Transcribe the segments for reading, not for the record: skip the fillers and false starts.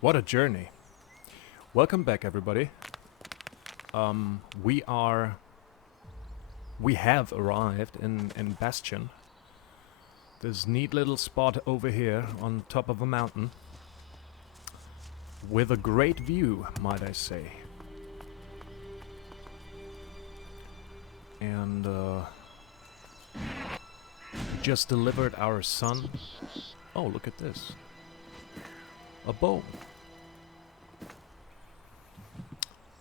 What a journey. Welcome back, everybody. We have arrived in Bastion. This neat little spot over here on top of a mountain. With a great view, might I say. And just delivered our son. Oh, look at this. A bow.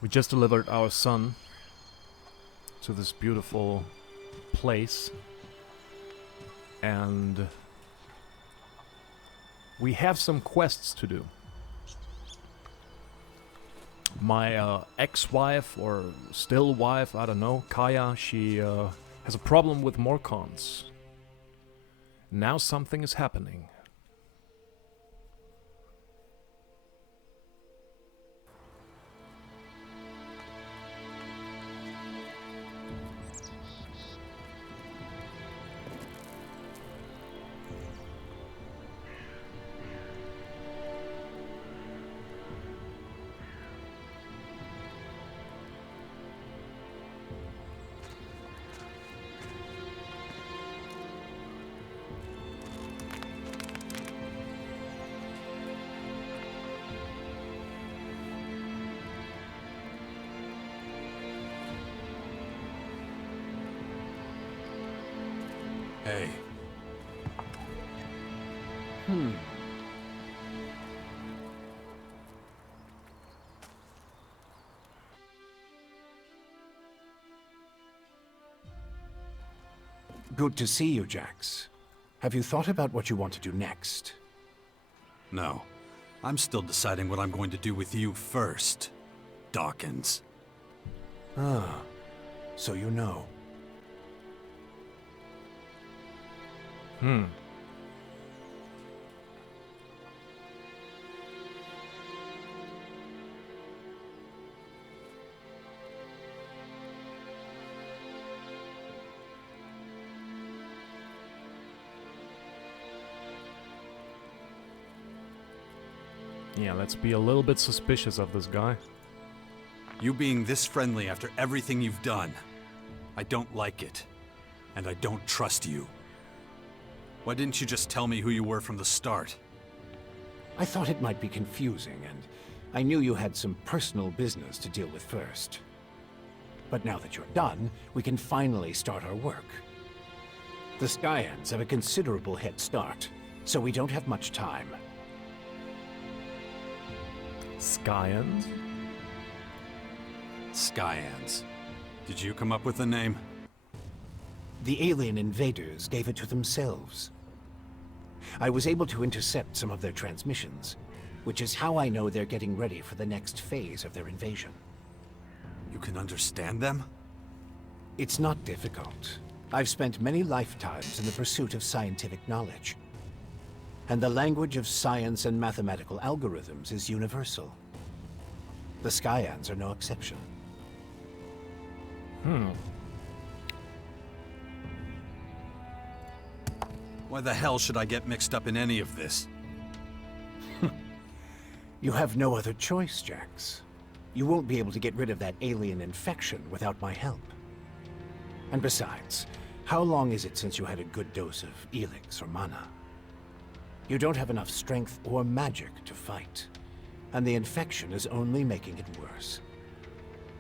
We just delivered our son to this beautiful place, and we have some quests to do. My ex-wife, or still wife, I don't know, Kaya, she has a problem with Morcons. Now something is happening. Hey. Good to see you, Jax. Have you thought about what you want to do next? No. I'm still deciding what I'm going to do with you first, Dawkins. Ah, so you know. Yeah, let's be a little bit suspicious of this guy. You being this friendly after everything you've done. I don't like it. And I don't trust you. Why didn't you just tell me who you were from the start? I thought it might be confusing, and I knew you had some personal business to deal with first. But now that you're done, we can finally start our work. The Skyans have a considerable head start, so we don't have much time. Skyans? Skyans. Did you come up with the name? The alien invaders gave it to themselves. I was able to intercept some of their transmissions, which is how I know they're getting ready for the next phase of their invasion. You can understand them? It's not difficult. I've spent many lifetimes in the pursuit of scientific knowledge. And the language of science and mathematical algorithms is universal. The Skyans are no exception. Why the hell should I get mixed up in any of this? You have no other choice, Jax. You won't be able to get rid of that alien infection without my help. And besides, how long is it since you had a good dose of Elex or mana? You don't have enough strength or magic to fight, and the infection is only making it worse.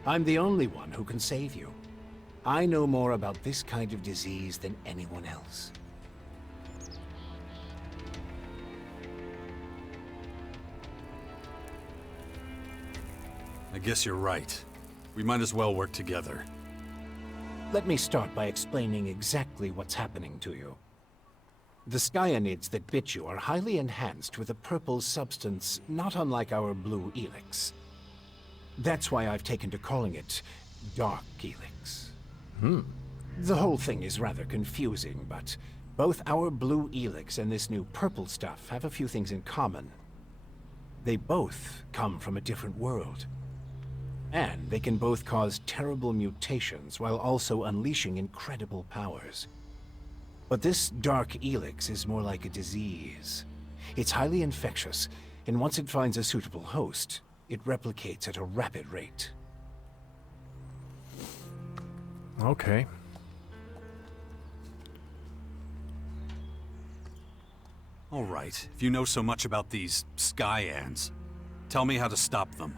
I'm the only one who can save you. I know more about this kind of disease than anyone else. I guess you're right. We might as well work together. Let me start by explaining exactly what's happening to you. The Skyanids that bit you are highly enhanced with a purple substance not unlike our blue Elex. That's why I've taken to calling it Dark Elex. The whole thing is rather confusing, but both our blue Elex and this new purple stuff have a few things in common. They both come from a different world. And they can both cause terrible mutations while also unleashing incredible powers. But this dark Elex is more like a disease. It's highly infectious, And once it finds a suitable host, it replicates at a rapid rate. Okay. All right, if you know so much about these Skyans, tell me how to stop them.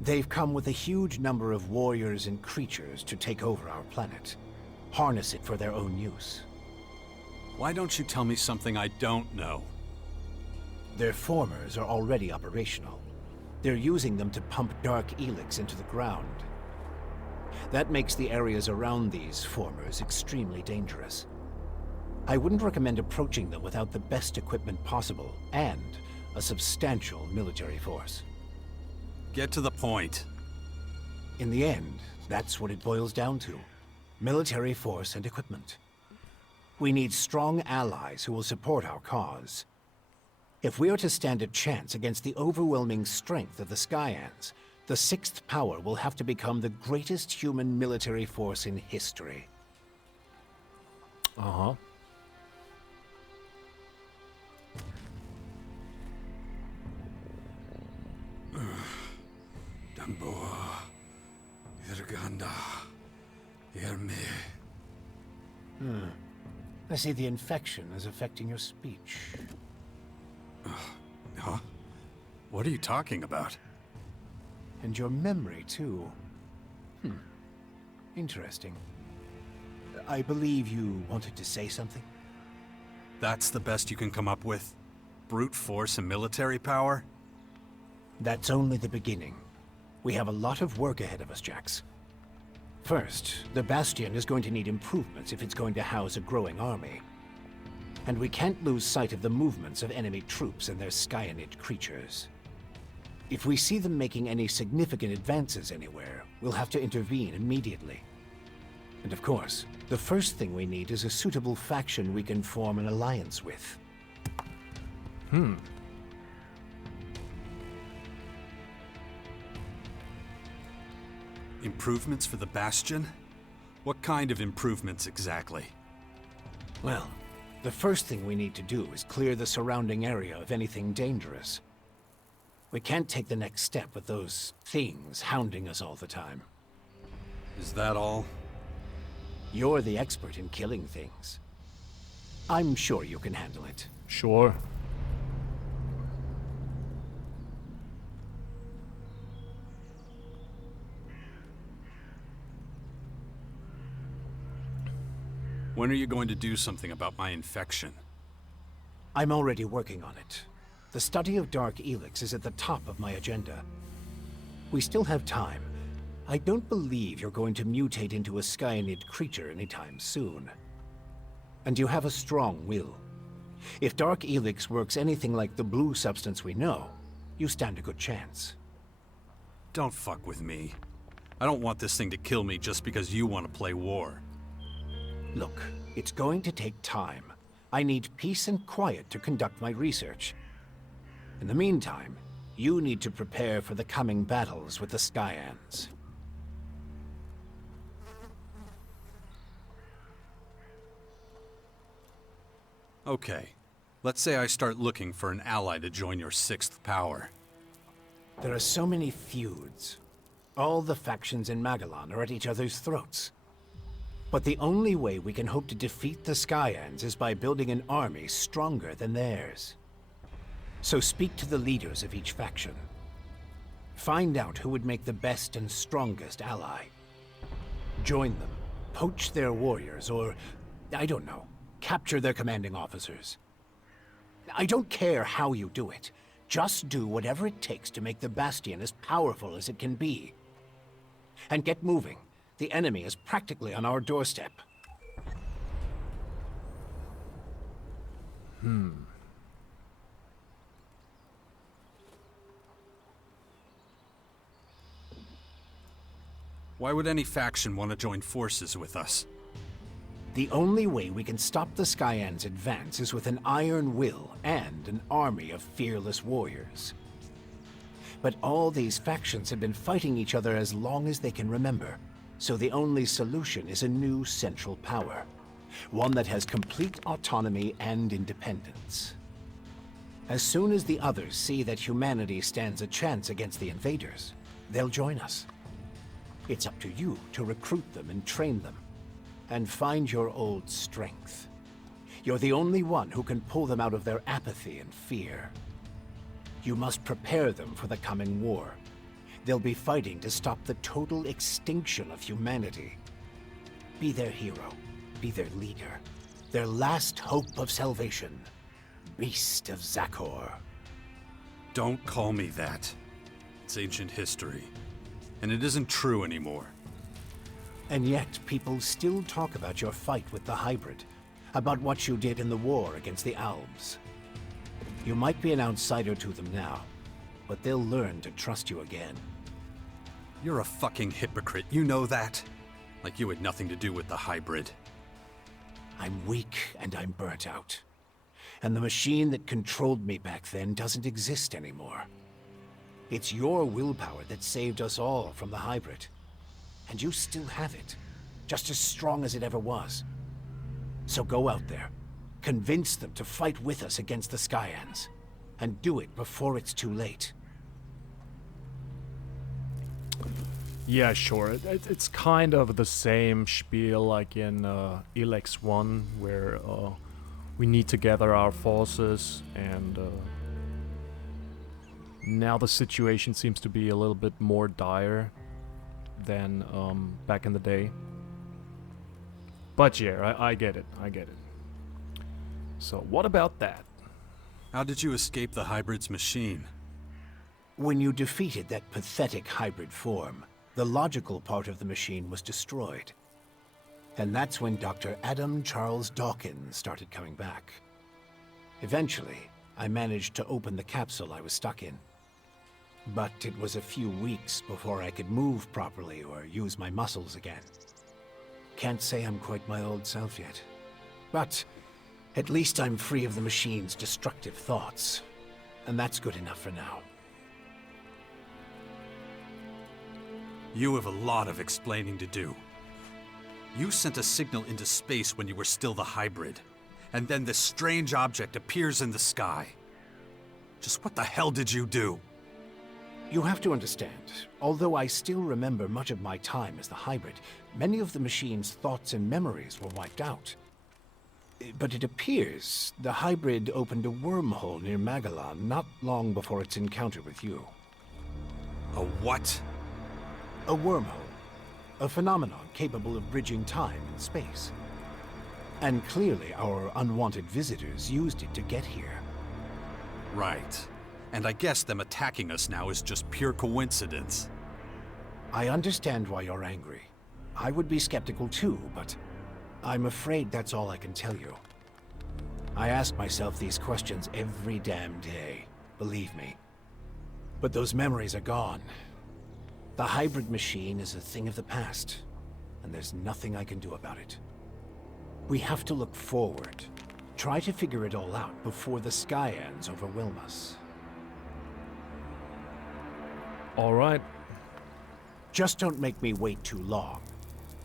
They've come with a huge number of warriors and creatures to take over our planet. Harness it for their own use. Why don't you tell me something I don't know? Their formers are already operational. They're using them to pump dark Elex into the ground. That makes the areas around these formers extremely dangerous. I wouldn't recommend approaching them without the best equipment possible, and a substantial military force. Get to the point. In the end, that's what it boils down to. Military force and equipment. We need strong allies who will support our cause. If we are to stand a chance against the overwhelming strength of the Skyans, the Sixth Power will have to become the greatest human military force in history. Uh-huh. Damboa, Irganda, Irme. I see the infection is affecting your speech. Huh? What are you talking about? And your memory, too. Interesting. I believe you wanted to say something? That's the best you can come up with? Brute force and military power? That's only the beginning. We have a lot of work ahead of us, Jax. First, the Bastion is going to need improvements if it's going to house a growing army. And we can't lose sight of the movements of enemy troops and their Skyanid creatures. If we see them making any significant advances anywhere, we'll have to intervene immediately. And of course, the first thing we need is a suitable faction we can form an alliance with. Improvements for the Bastion? What kind of improvements exactly? Well, the first thing we need to do is clear the surrounding area of anything dangerous. We can't take the next step with those things hounding us all the time. Is that all? You're the expert in killing things. I'm sure you can handle it. Sure. When are you going to do something about my infection? I'm already working on it. The study of Dark Elex is at the top of my agenda. We still have time. I don't believe you're going to mutate into a Skyanid creature anytime soon. And you have a strong will. If Dark Elex works anything like the blue substance we know, you stand a good chance. Don't fuck with me. I don't want this thing to kill me just because you want to play war. Look, it's going to take time. I need peace and quiet to conduct my research. In the meantime, you need to prepare for the coming battles with the Skyans. Okay. Let's say I start looking for an ally to join your Sixth Power. There are so many feuds. All the factions in Magellan are at each other's throats. But the only way we can hope to defeat the Skyans is by building an army stronger than theirs. So speak to the leaders of each faction. Find out who would make the best and strongest ally. Join them, poach their warriors, or, I don't know, capture their commanding officers. I don't care how you do it. Just do whatever it takes to make the Bastion as powerful as it can be. And get moving. The enemy is practically on our doorstep. Why would any faction want to join forces with us? The only way we can stop the Skyans' advance is with an iron will and an army of fearless warriors. But all these factions have been fighting each other as long as they can remember. So the only solution is a new central power. One that has complete autonomy and independence. As soon as the others see that humanity stands a chance against the invaders, they'll join us. It's up to you to recruit them and train them, and find your old strength. You're the only one who can pull them out of their apathy and fear. You must prepare them for the coming war. They'll be fighting to stop the total extinction of humanity. Be their hero. Be their leader. Their last hope of salvation. Beast of Zakor. Don't call me that. It's ancient history. And it isn't true anymore. And yet, people still talk about your fight with the hybrid. About what you did in the war against the Alps. You might be an outsider to them now, but they'll learn to trust you again. You're a fucking hypocrite, you know that? Like you had nothing to do with the hybrid. I'm weak and I'm burnt out. And the machine that controlled me back then doesn't exist anymore. It's your willpower that saved us all from the hybrid. And you still have it, just as strong as it ever was. So go out there, convince them to fight with us against the Skyans, and do it before it's too late. Yeah, sure. It's kind of the same spiel like in Elex 1, where we need to gather our forces, and now the situation seems to be a little bit more dire than back in the day. But yeah, I get it. I get it. So what about that? How did you escape the hybrid's machine? When you defeated that pathetic hybrid form, the logical part of the machine was destroyed. And that's when Dr. Adam Charles Dawkins started coming back. Eventually, I managed to open the capsule I was stuck in. But it was a few weeks before I could move properly or use my muscles again. Can't say I'm quite my old self yet. But at least I'm free of the machine's destructive thoughts. And that's good enough for now. You have a lot of explaining to do. You sent a signal into space when you were still the hybrid. And then this strange object appears in the sky. Just what the hell did you do? You have to understand, although I still remember much of my time as the hybrid, many of the machine's thoughts and memories were wiped out. But it appears the hybrid opened a wormhole near Magellan not long before its encounter with you. A what? A wormhole. A phenomenon capable of bridging time and space. And clearly our unwanted visitors used it to get here. Right. And I guess them attacking us now is just pure coincidence. I understand why you're angry. I would be skeptical too, but I'm afraid that's all I can tell you. I ask myself these questions every damn day, believe me. But those memories are gone. The hybrid machine is a thing of the past, and there's nothing I can do about it. We have to look forward, try to figure it all out before the Skyans overwhelm us. All right. Just don't make me wait too long.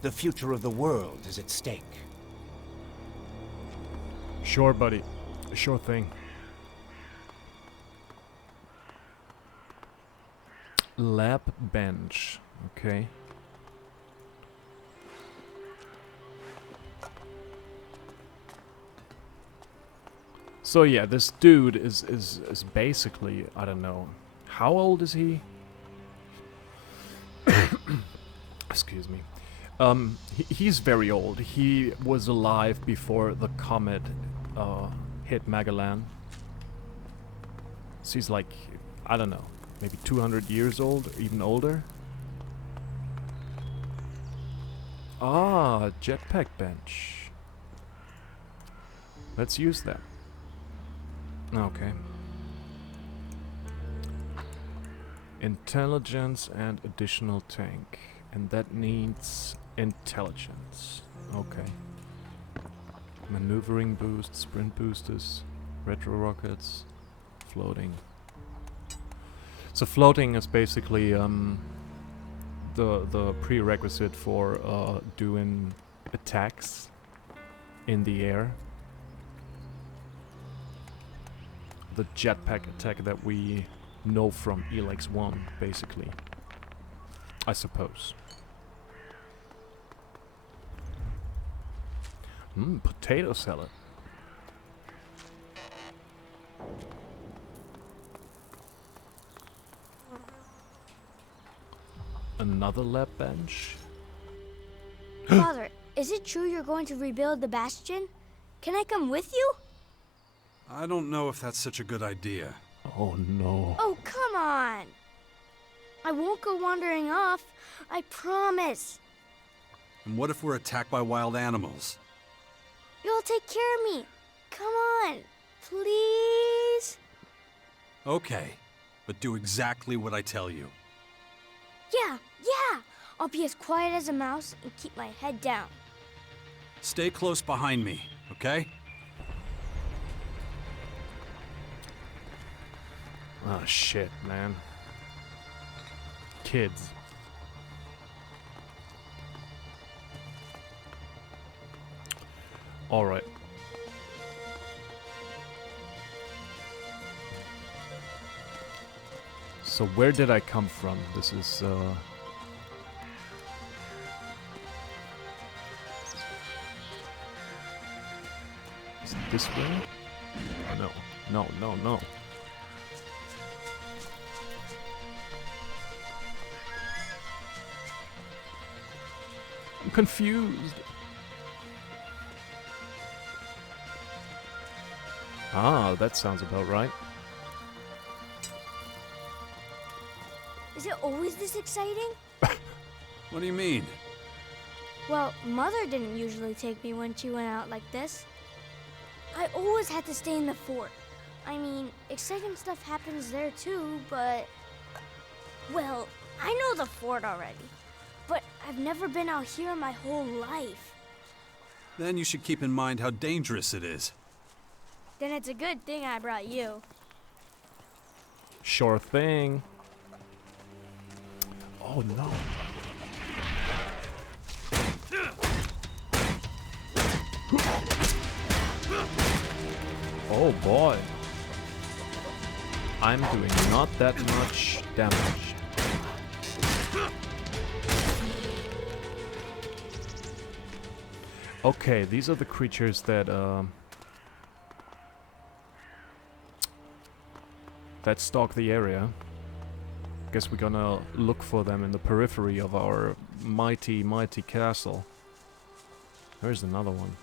The future of the world is at stake. Sure, buddy. Sure thing. Lab bench. Okay. So yeah, this dude is basically, I don't know, how old is he? Excuse me. He's very old. He was alive before the comet hit Magellan. So he's like, I don't know, maybe 200 years old, or even older. Ah, jetpack bench. Let's use that. Okay. Intelligence and additional tank. And that needs intelligence. Okay. Maneuvering boost, sprint boosters, retro rockets, floating. So floating is basically the prerequisite for doing attacks in the air. the jetpack attack that we know from Elex 1, basically. I suppose. Potato salad. Another lab bench. Father, is it true you're going to rebuild the bastion? Can I come with you? I don't know if that's such a good idea. Oh no. Oh, come on! I won't go wandering off. I promise. And what if we're attacked by wild animals? You'll take care of me. Come on, please? Okay, but do exactly what I tell you. Yeah. I'll be as quiet as a mouse and keep my head down. Stay close behind me, okay? Ah, shit, man. Kids. Alright. So where did I come from? This is, Is it this way? Oh, no. I'm confused. Ah, that sounds about right. Is it always this exciting? What do you mean? Well, Mother didn't usually take me when she went out like this. I always had to stay in the fort. I mean, exciting stuff happens there too, but... Well, I know the fort already, but I've never been out here my whole life. Then you should keep in mind how dangerous it is. Then it's a good thing I brought you. Sure thing. Oh no. Oh boy. I'm doing not that much damage. Okay, these are the creatures that that stalk the area. Guess we're gonna look for them in the periphery of our mighty castle. There's another one.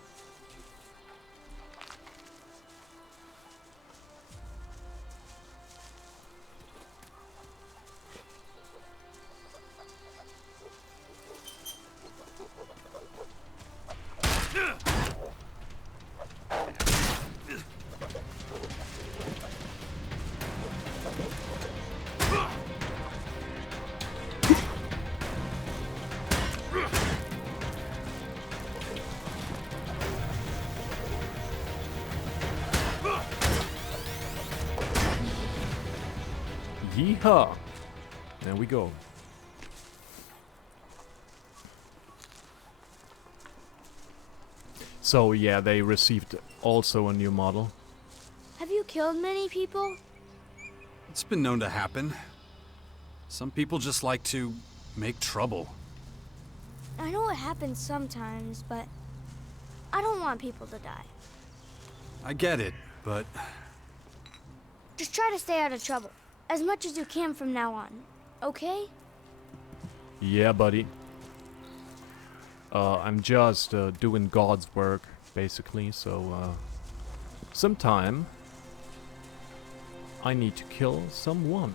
Yeehaw! There we go. So yeah, they received also a new model. Have you killed many people? It's been known to happen. Some people just like to make trouble. I know it happens sometimes, but I don't want people to die. I get it, but Just try to stay out of trouble. As much as you can from now on, okay? Yeah, buddy. I'm just doing God's work, basically, so sometime I need to kill someone.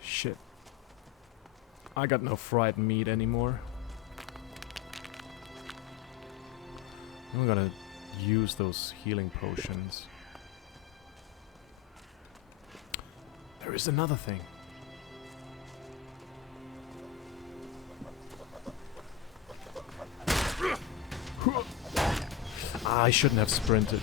Shit. I got no fried meat anymore. I'm gonna use those healing potions. There is another thing. Ah, I shouldn't have sprinted.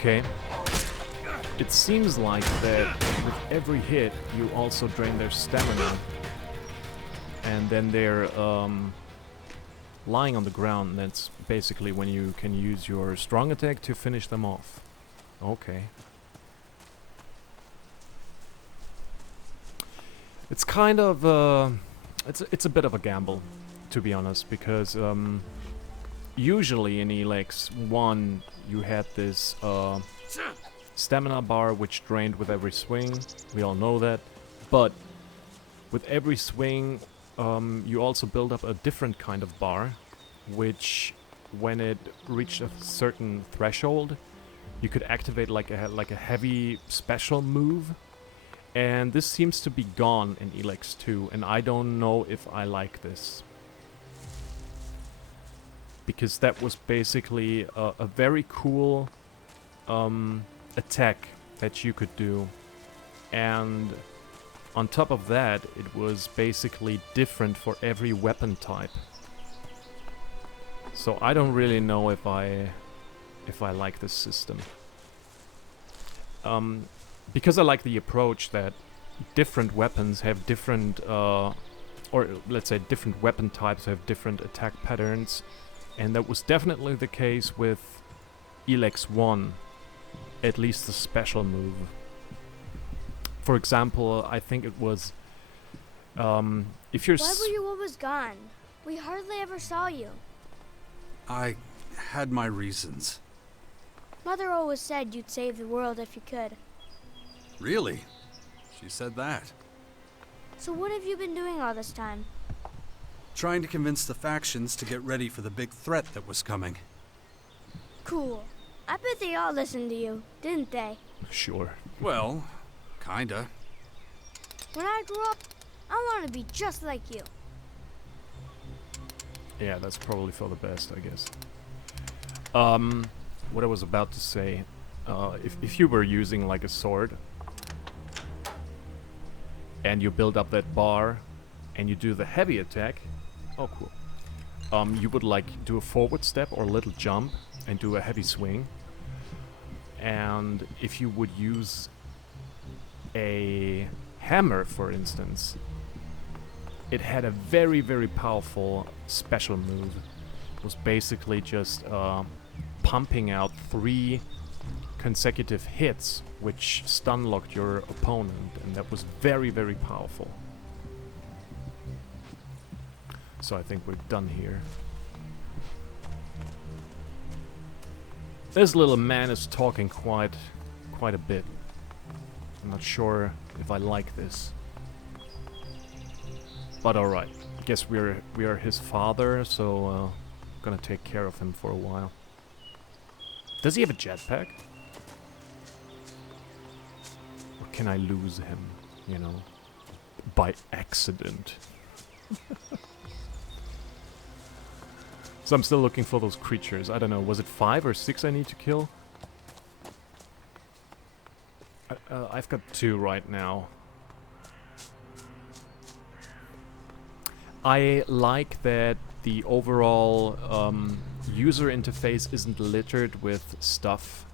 Okay. It seems like that with every hit, you also drain their stamina. And then they're lying on the ground. That's basically when you can use your strong attack to finish them off. Okay. It's kind of it's a bit of a gamble, to be honest, because usually in Elex 1 you had this stamina bar which drained with every swing. We all know that, but with every swing you also build up a different kind of bar, which when it reached a certain threshold, you could activate like a heavy special move. And this seems to be gone in Elex 2, and I don't know if I like this. Because that was basically a very cool attack that you could do. And on top of that, it was basically different for every weapon type. So I don't really know if I like this system. Because I like the approach that different weapons have different, or let's say different weapon types have different attack patterns, and that was definitely the case with Elex 1, at least the special move. For example, I think it was, if you're Why were you always gone? We hardly ever saw you. I had my reasons. Mother always said you'd save the world if you could. Really? She said that. So what have you been doing all this time? Trying to convince the factions to get ready for the big threat that was coming. Cool. I bet they all listened to you, didn't they? Sure. Well, kinda. When I grow up, I want to be just like you. Yeah, that's probably for the best, I guess. What I was about to say, if you were using like a sword, and you build up that bar, and you do the heavy attack, oh cool, you would like do a forward step or a little jump, and do a heavy swing. And if you would use a hammer, for instance, it had a very, very powerful special move. It was basically just pumping out 3 consecutive hits, which stun-locked your opponent, and that was very, very powerful. So I think we're done here. This little man is talking quite a bit. I'm not sure if I like this. But alright, I guess we are his father, so gonna take care of him for a while. Does he have a jetpack? Or can I lose him, you know, by accident? So I'm still looking for those creatures. I don't know, was it 5 or 6 I need to kill? I've got 2 right now. I like that the overall user interface isn't littered with stuff.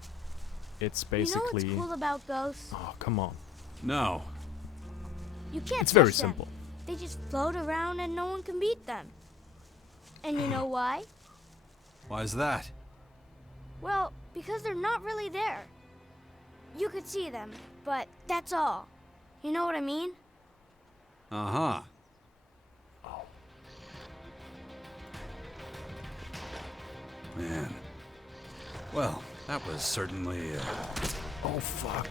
It's basically... You know what's cool about ghosts? Oh, come on. No. You can't It's very touch them. simple. They just float around and no one can beat them. And you know why? Why's that? Well, because they're not really there. You could see them, but that's all. You know what I mean? Uh-huh. Man. Well, that was certainly, Oh, fuck.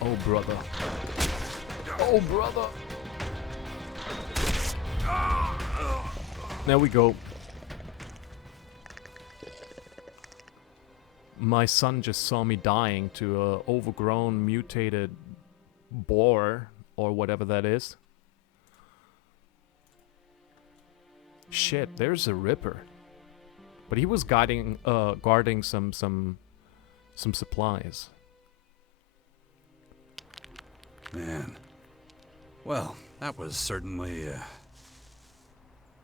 Oh, brother. Oh, brother. There we go. My son just saw me dying to a overgrown, mutated boar, or whatever that is. Shit, there's a Ripper. But he was guarding some supplies. Man. Well, that was certainly,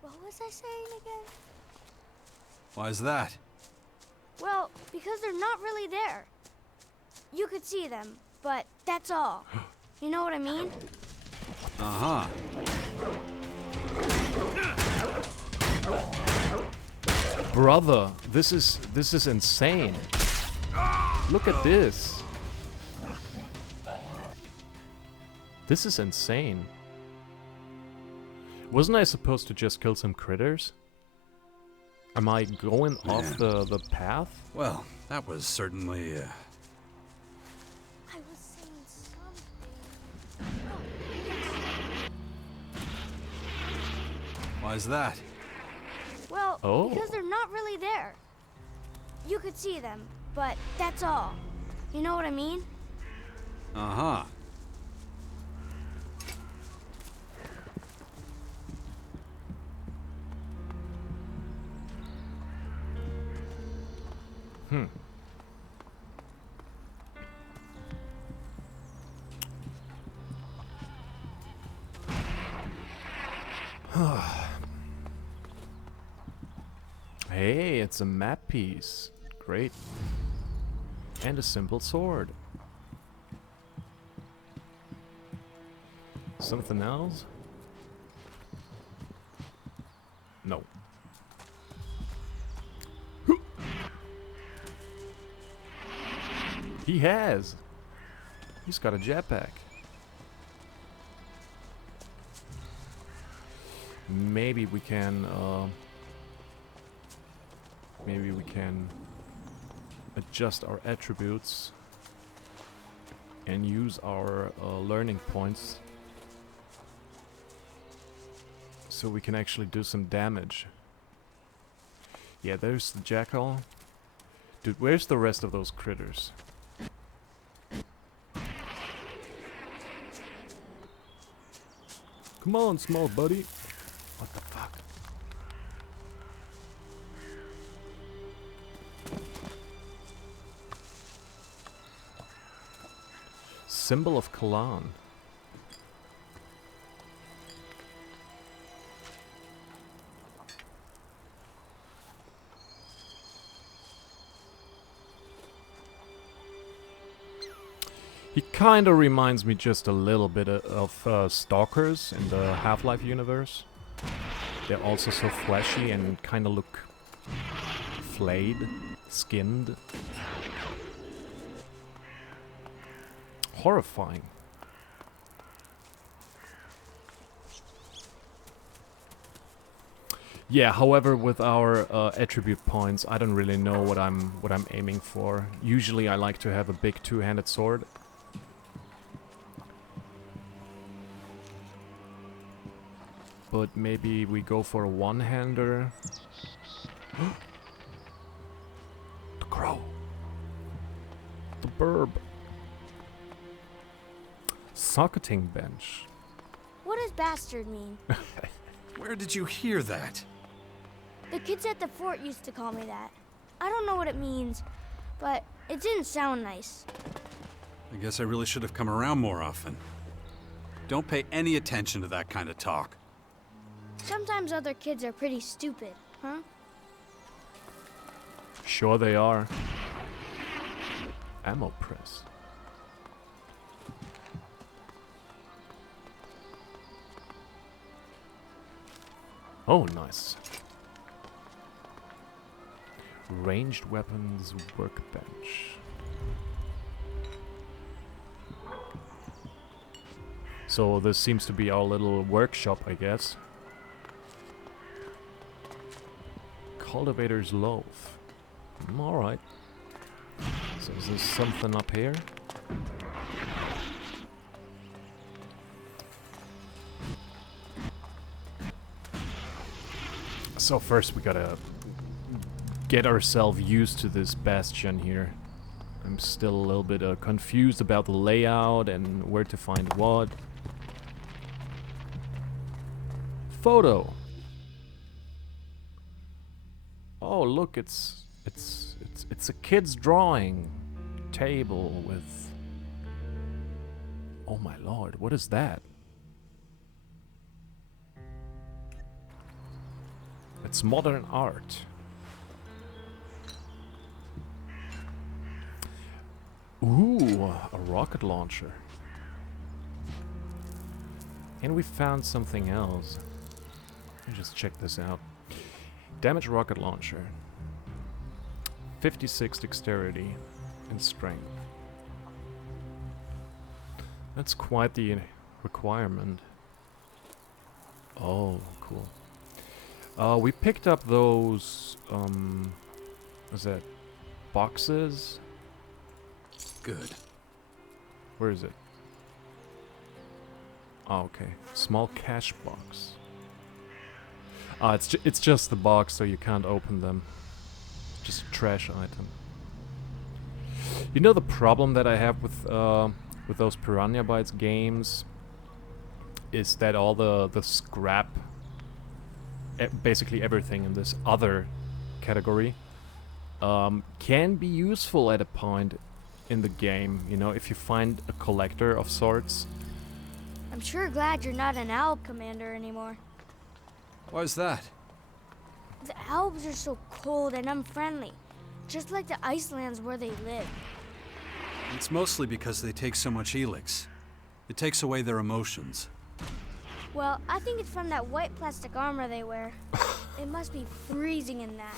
What was I saying again? Why's that? Well, because they're not really there. You could see them, but that's all. You know what I mean? Uh-huh. Brother, this is insane. Look at this. This is insane. Wasn't I supposed to just kill some critters? Am I going off the path? Well, that was certainly, I was saying something. Why's that? Well, Oh. because they're not really there. You could see them, but that's all. You know what I mean? Uh-huh. Hey, it's a map piece. Great. And a simple sword. Something else? No. He has. He's got a jetpack. Maybe we can adjust our attributes and use our learning points so we can actually do some damage. Yeah, there's the jackal. Dude, where's the rest of those critters? Come on, small buddy. What the fuck? Symbol of Kalan. He kinda reminds me just a little bit of Stalkers in the Half-Life universe. They're also so fleshy and kinda look flayed, skinned. Horrifying. Yeah, however, with our attribute points, I don't really know what I'm aiming for. Usually I like to have a big two-handed sword. But maybe we go for a one-hander. The crow. The burb. Socketing bench. What does bastard mean? Where did you hear that? The kids at the fort used to call me that. I don't know what it means, but it didn't sound nice. I guess I really should have come around more often. Don't pay any attention to that kind of talk. Sometimes other kids are pretty stupid, huh? Sure they are. Ammo press. Oh, nice. Ranged weapons workbench. So this seems to be our little workshop, I guess. Cultivator's loaf. Alright. So is there something up here? So first we gotta get ourselves used to this bastion here. I'm still a little bit confused about the layout and where to find what. Photo. Oh, look, it's a kid's drawing table with Oh my lord, what is that? It's modern art. Ooh, a rocket launcher. And we found something else. Let me just check this out. Damaged rocket launcher. 56 dexterity and strength. That's quite the requirement. Oh, cool. We picked up those, is that boxes? Good. Where is it? Oh, okay. Small cash box. Ah, it's just the box, so you can't open them. Just a trash item. You know the problem that I have with those Piranha Bytes games is that all the scrap, basically everything in this other category, can be useful at a point in the game. You know, if you find a collector of sorts. I'm sure glad you're not an Alb commander anymore. Why's that? The Albs are so cold and unfriendly, just like the Icelands where they live. It's mostly because they take so much Elex. It takes away their emotions. Well, I think it's from that white plastic armor they wear. It must be freezing in that.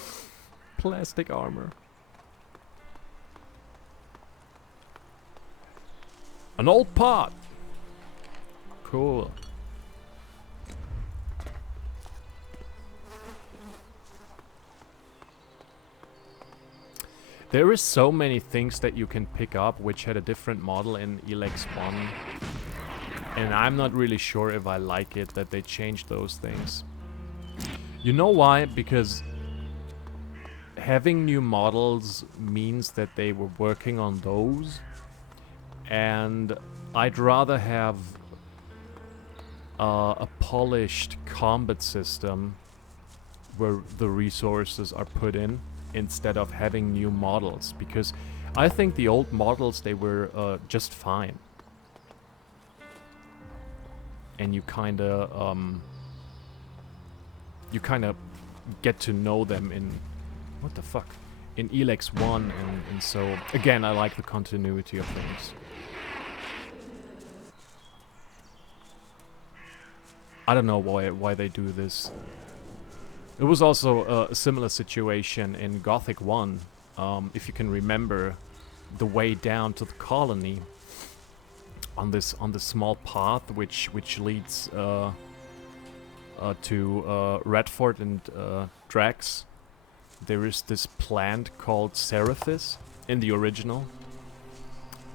Plastic armor. An old pot. Cool. There is so many things that you can pick up which had a different model in Elex 1. And I'm not really sure if I like it that they changed those things. You know why? Because having new models means that they were working on those. And I'd rather have a polished combat system where the resources are put in instead of having new models, because I think the old models, they were just fine. And you kinda get to know them in what the fuck? In Elex 1, and so again I like the continuity of things. I don't know why they do this. It was also a similar situation in Gothic 1, if you can remember the way down to the colony on this small path which leads to Redford and Drax. There is this plant called Seraphis in the original,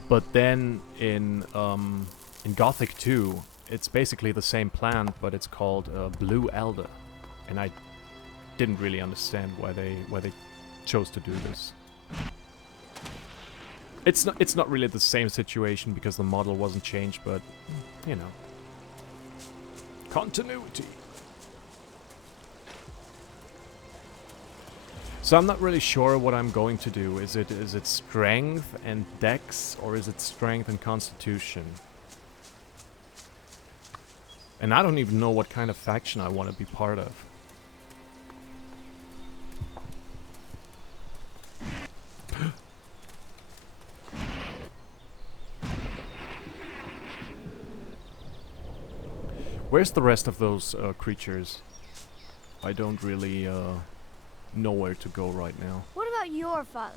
but then in Gothic 2 it's basically the same plant, but it's called Blue Elder, and I didn't really understand why they chose to do this. It's not really the same situation because the model wasn't changed, but you know, continuity. So I'm not really sure what I'm going to do. Is it strength and dex, or is it strength and constitution? And I don't even know what kind of faction I want to be part of. Where's the rest of those creatures? I don't really know where to go right now. What about your father?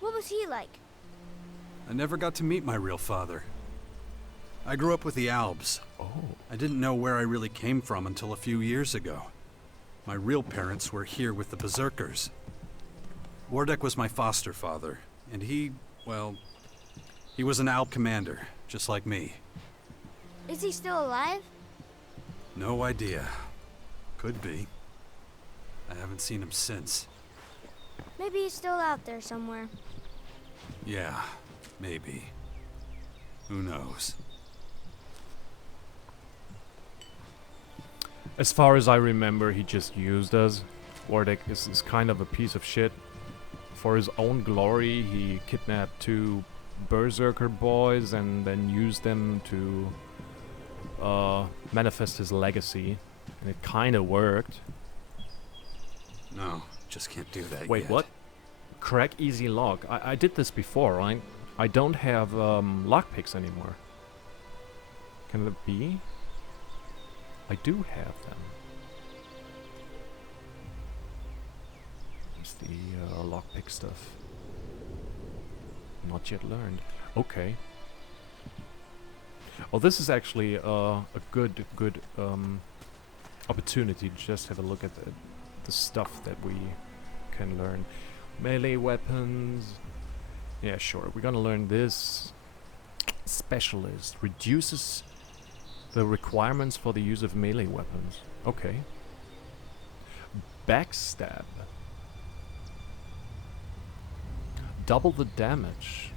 What was he like? I never got to meet my real father. I grew up with the Albs. Oh. I didn't know where I really came from until a few years ago. My real parents were here with the Berserkers. Wardek was my foster father, and he was an Alb commander, just like me. Is he still alive? No idea. Could be. I haven't seen him since. Maybe he's still out there somewhere. Yeah, maybe. Who knows? As far as I remember, he just used us. Wardek is kind of a piece of shit. For his own glory, he kidnapped two berserker boys and then use them to manifest his legacy. And it kind of worked. No, just can't do that Wait, yet. what? Crack easy lock. I did this before, right? I don't have lockpicks anymore. Can it be? I do have them. Where's the lockpick stuff? Not yet learned. Okay. Oh, this is actually a good opportunity to just have a look at the stuff that we can learn. Melee weapons. Yeah, sure. We're gonna learn this. Specialist reduces the requirements for the use of melee weapons. Okay. Backstab. Double the damage.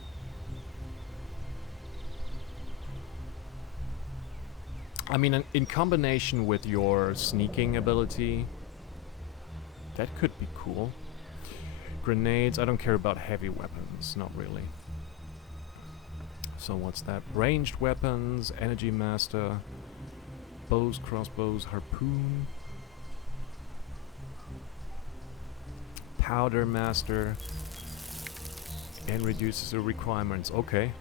I mean, in combination with your sneaking ability, that could be cool. Grenades, I don't care about heavy weapons, not really. So what's that? Ranged weapons, energy master, bows, crossbows, harpoon, powder master, and reduces the requirements. Okay.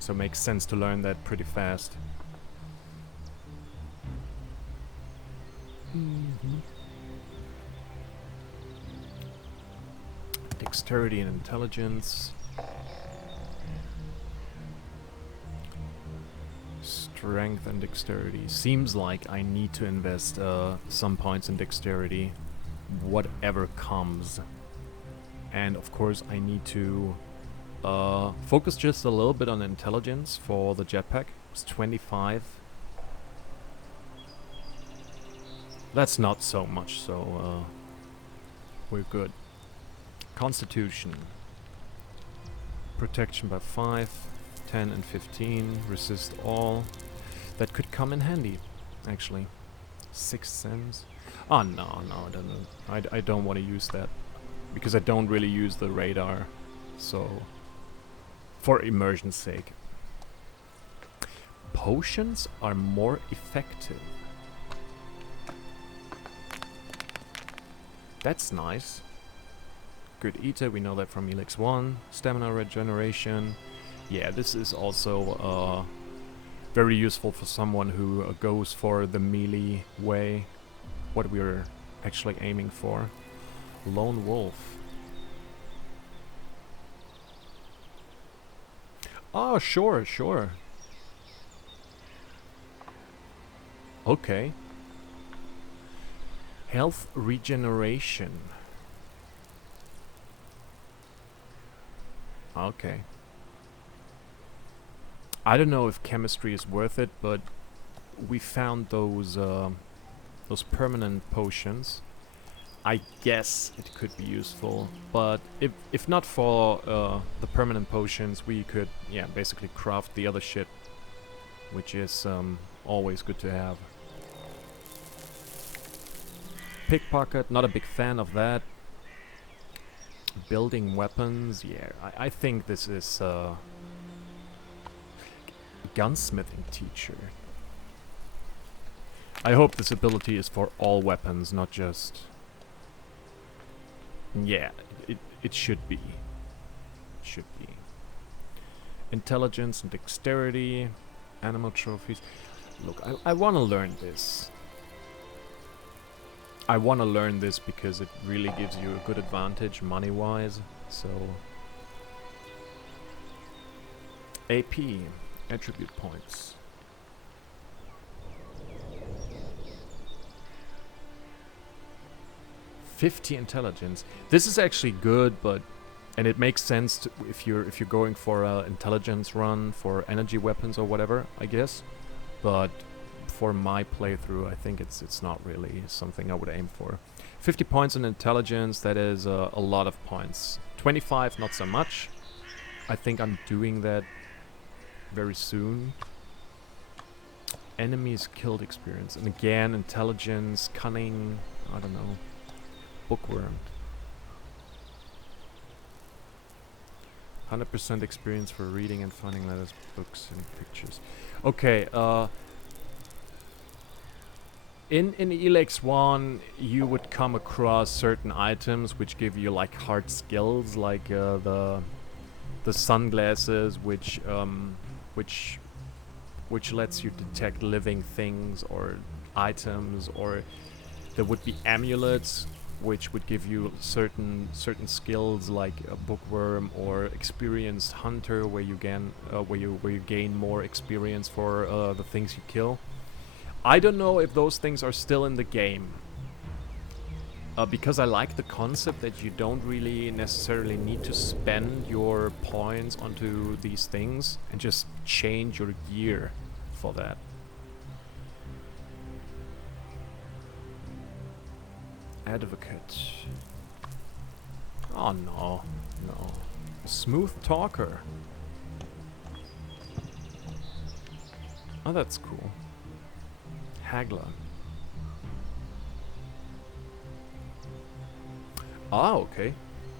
So makes sense to learn that pretty fast. Dexterity and intelligence. Strength and dexterity. Seems like I need to invest some points in dexterity, whatever comes. And of course I need to focus just a little bit on intelligence for the jetpack. It's 25. That's not so much, so we're good. Constitution. Protection by 5, 10 and 15. Resist all. That could come in handy, actually. Sixth sense. Oh, no, I don't want to use that. Because I don't really use the radar. So, for immersion's sake. Potions are more effective. That's nice. Good eater, we know that from Elex 1. Stamina regeneration. Yeah, this is also very useful for someone who goes for the melee way. What we're actually aiming for. Lone Wolf. Oh, sure. Okay. Health regeneration. Okay. I don't know if chemistry is worth it, but we found those permanent potions. I guess it could be useful, but if not for the permanent potions, we could, yeah, basically craft the other shit, which is always good to have. Pickpocket, not a big fan of that. Building weapons, yeah, I think this is gunsmithing teacher. I hope this ability is for all weapons, not just... Yeah, it should be. It should be. Intelligence and dexterity, animal trophies. Look, I want to learn this. I want to learn this because it really gives you a good advantage money-wise, so... AP, attribute points. '50 intelligence. This is actually good, but... And it makes sense to, if you're going for an intelligence run for energy weapons or whatever, I guess. But... for my playthrough, I think it's not really something I would aim for. 50 points in intelligence, that is a lot of points. 25, not so much. I think I'm doing that very soon. Enemies killed experience. And again, intelligence, cunning, I don't know. Bookworm. 100% experience for reading and finding letters, books, and pictures. Okay, in Elex 1, you would come across certain items which give you like hard skills, like the sunglasses, which lets you detect living things or items, or there would be amulets which would give you certain skills, like a bookworm or experienced hunter, where you gain more experience for the things you kill. I don't know if those things are still in the game. Because I like the concept that you don't really necessarily need to spend your points onto these things and just change your gear for that. Advocate. Oh no, no. Smooth talker. Oh, that's cool. Haggler. Ah, okay.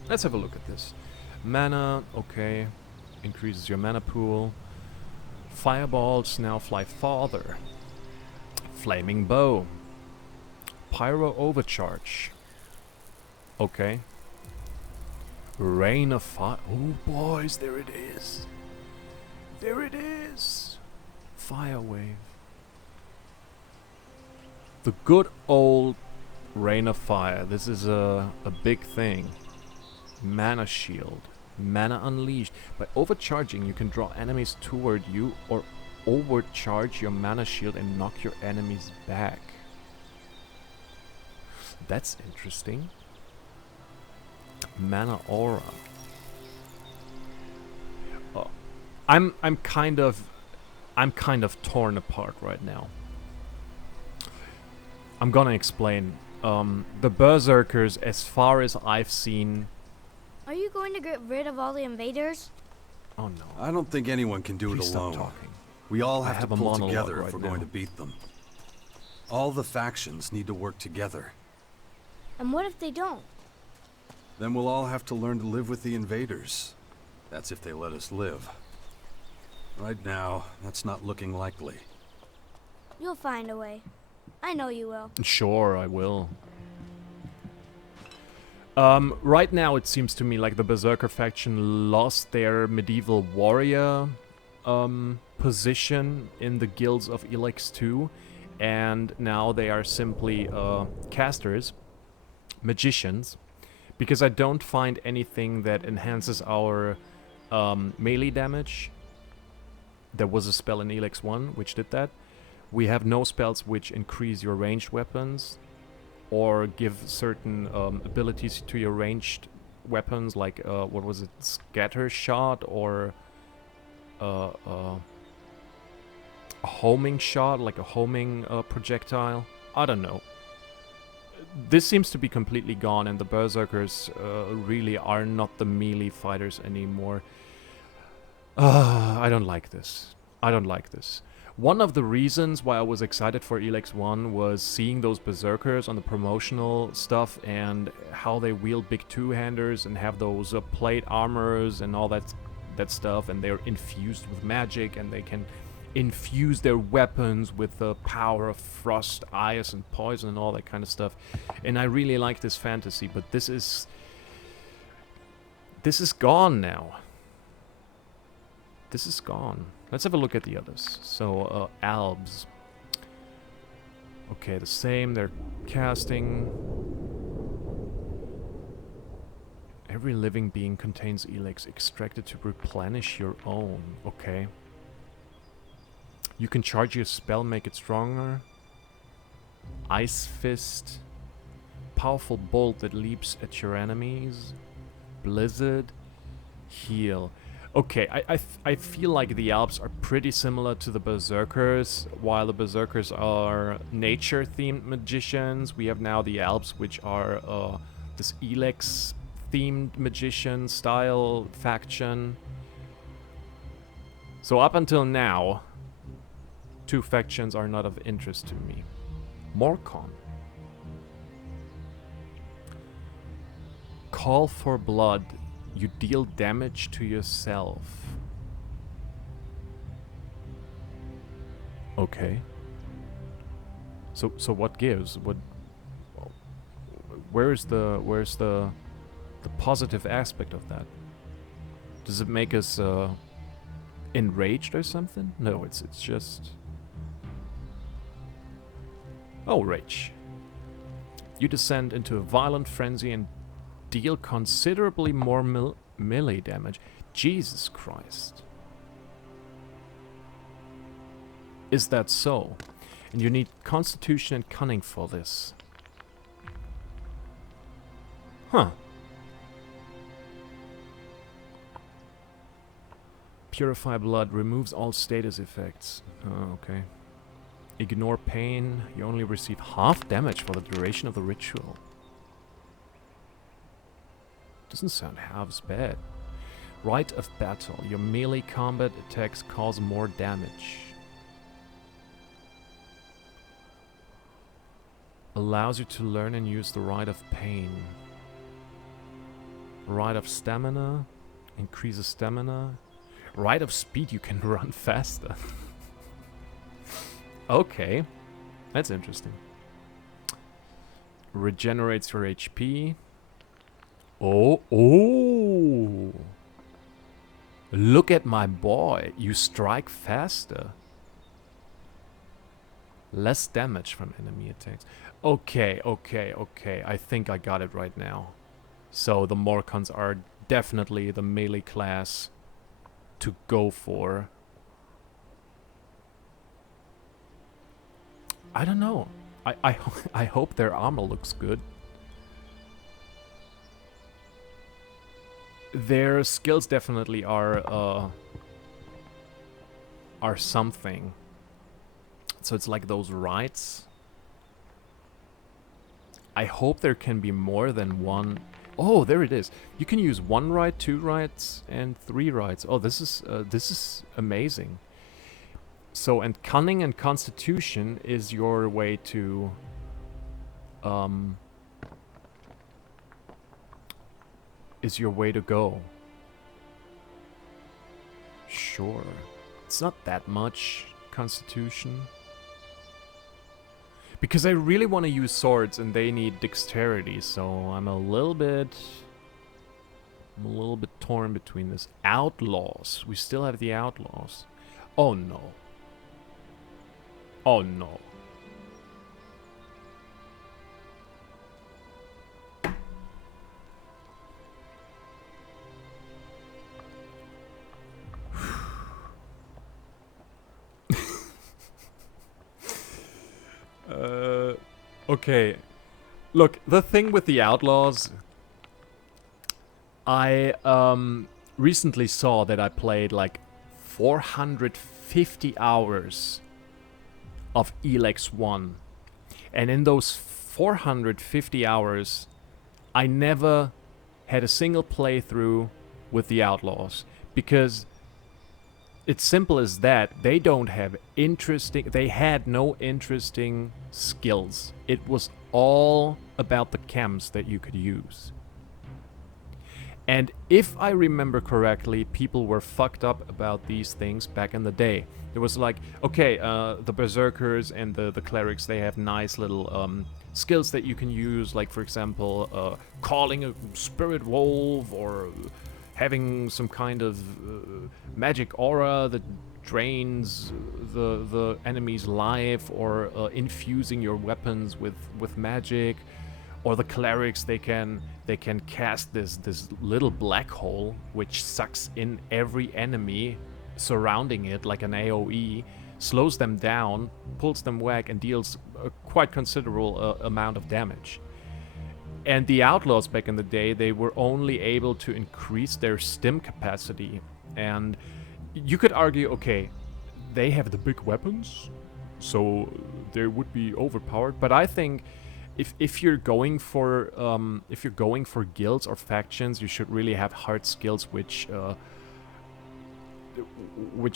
Let's have a look at this. Mana, okay. Increases your mana pool. Fireballs now fly farther. Flaming bow. Pyro overcharge. Okay. Rain of fire. Oh, boys, there it is. There it is. Fire wave. The good old Rain of Fire. This is a big thing. Mana shield. Mana unleashed. By overcharging, you can draw enemies toward you or overcharge your mana shield and knock your enemies back. That's interesting. Mana aura. Oh, I'm kind of torn apart right now. I'm gonna explain. The Berserkers, as far as I've seen... Are you going to get rid of all the invaders? Oh no. I don't think anyone can do Please it stop alone. talking. We all I have to have a pull monologue together right if we're now. going to beat them. All the factions need to work together. And what if they don't? Then we'll all have to learn to live with the invaders. That's if they let us live. Right now, that's not looking likely. You'll find a way. I know you will. Sure, I will. Right now it seems to me like the Berserker faction lost their medieval warrior position in the guilds of Elex 2, and now they are simply casters, magicians, because I don't find anything that enhances our melee damage. There was a spell in Elex 1 which did that. We have no spells which increase your ranged weapons or give certain abilities to your ranged weapons, like, what was it, scatter shot or a homing shot, like a homing projectile. I don't know. This seems to be completely gone, and the Berserkers really are not the melee fighters anymore. I don't like this. I don't like this. One of the reasons why I was excited for Elex 1 was seeing those Berserkers on the promotional stuff and how they wield big two-handers and have those plate armors and all that stuff, and they're infused with magic and they can infuse their weapons with the power of frost, ice, and poison and all that kind of stuff. And I really like this fantasy, but this is gone now. This is gone. Let's have a look at the others. So, Albs. Okay, the same. They're casting. Every living being contains Elex extracted to replenish your own. Okay. You can charge your spell, make it stronger. Ice Fist. Powerful bolt that leaps at your enemies. Blizzard. Heal. Okay, I feel like the Alps are pretty similar to the Berserkers. While the Berserkers are nature-themed magicians, we have now the Alps, which are this Elex-themed magician style faction. So up until now, two factions are not of interest to me. Morcon. Call for blood. You deal damage to yourself. Okay. So what gives? Where's the positive aspect of that? Does it make us enraged or something? No, it's just... Oh, rage. You descend into a violent frenzy and deal considerably more melee damage. Jesus Christ. Is that so? And you need Constitution and Cunning for this. Huh. Purify Blood removes all status effects. Oh, okay. Ignore pain. You only receive half damage for the duration of the ritual. Doesn't sound half as bad. Rite of Battle. Your melee combat attacks cause more damage. Allows you to learn and use the Rite of Pain. Rite of Stamina. Increases stamina. Rite of Speed. You can run faster. Okay. That's interesting. Regenerates your HP. Oh. Look at my boy. You strike faster. Less damage from enemy attacks. Okay. I think I got it right now. So the Morcons are definitely the melee class to go for. I don't know. I hope their armor looks good. Their skills definitely are something. So it's like those rites. I hope there can be more than one. Oh, there it is. You can use 1 rite, 2 rites, and 3 rites. Oh, this is amazing. So, and Cunning and Constitution is your way to go. Sure. It's not that much Constitution. Because I really want to use swords and they need dexterity, so I'm a little bit torn between this. Outlaws. We still have the Outlaws. Oh no. Oh no. Okay. Look, the thing with the Outlaws, I recently saw that I played like 450 hours of Elex 1. And in those 450 hours, I never had a single playthrough with the Outlaws. Because it's simple as that. They don't have they had no interesting skills. It was all about the chems that you could use. And if I remember correctly, people were fucked up about these things back in the day. It was like, okay, the Berserkers and the Clerics, they have nice little skills that you can use, like for example, calling a spirit wolf, or having some kind of magic aura that drains the enemy's life, or infusing your weapons with magic. Or the Clerics, they can cast this little black hole which sucks in every enemy surrounding it like an AoE, slows them down, pulls them back, and deals a quite considerable amount of damage. And the Outlaws back in the day, they were only able to increase their stim capacity. And you could argue, okay, they have the big weapons, so they would be overpowered. But I think if you're going for guilds or factions, you should really have hard skills which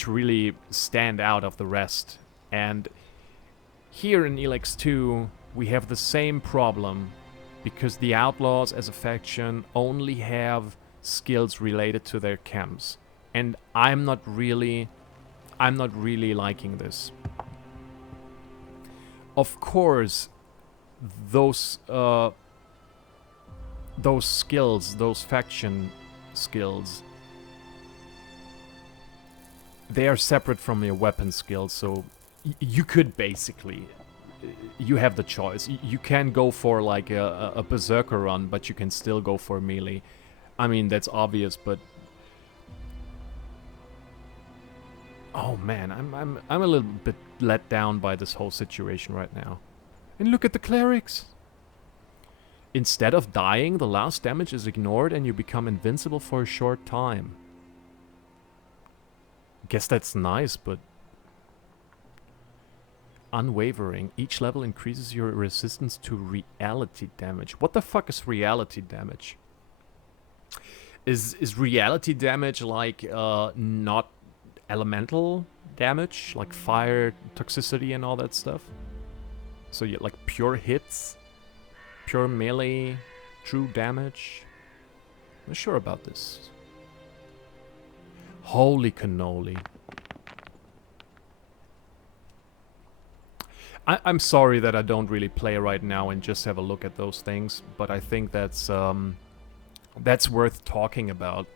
really stand out of the rest. And here in Elex 2, we have the same problem, because the Outlaws as a faction only have skills related to their chems. And I'm not really liking this. Of course, those skills, those faction skills, they are separate from your weapon skills, so you could basically, you have the choice. You can go for like a berserker run, but you can still go for melee. I mean, that's obvious, but oh man, I'm a little bit let down by this whole situation right now. And look at the clerics. Instead of dying, the last damage is ignored and you become invincible for a short time. Guess that's nice, but unwavering. Each level increases your resistance to reality damage. What the fuck is reality damage? Is reality damage like not elemental damage, like fire, toxicity, and all that stuff? So you like pure hits, pure melee, true damage. I'm not sure about this. Holy cannoli. I'm sorry that I don't really play right now and just have a look at those things, but I think that's worth talking about.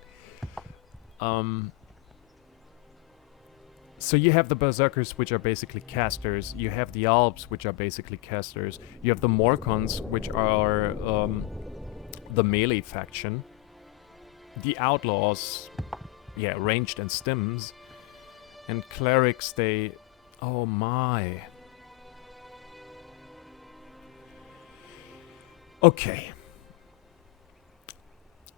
So you have the Berserkers, which are basically casters. You have the Alps, which are basically casters. You have the Morcons, which are the melee faction. The Outlaws, yeah, ranged and stims. And Clerics, they... oh my. Okay.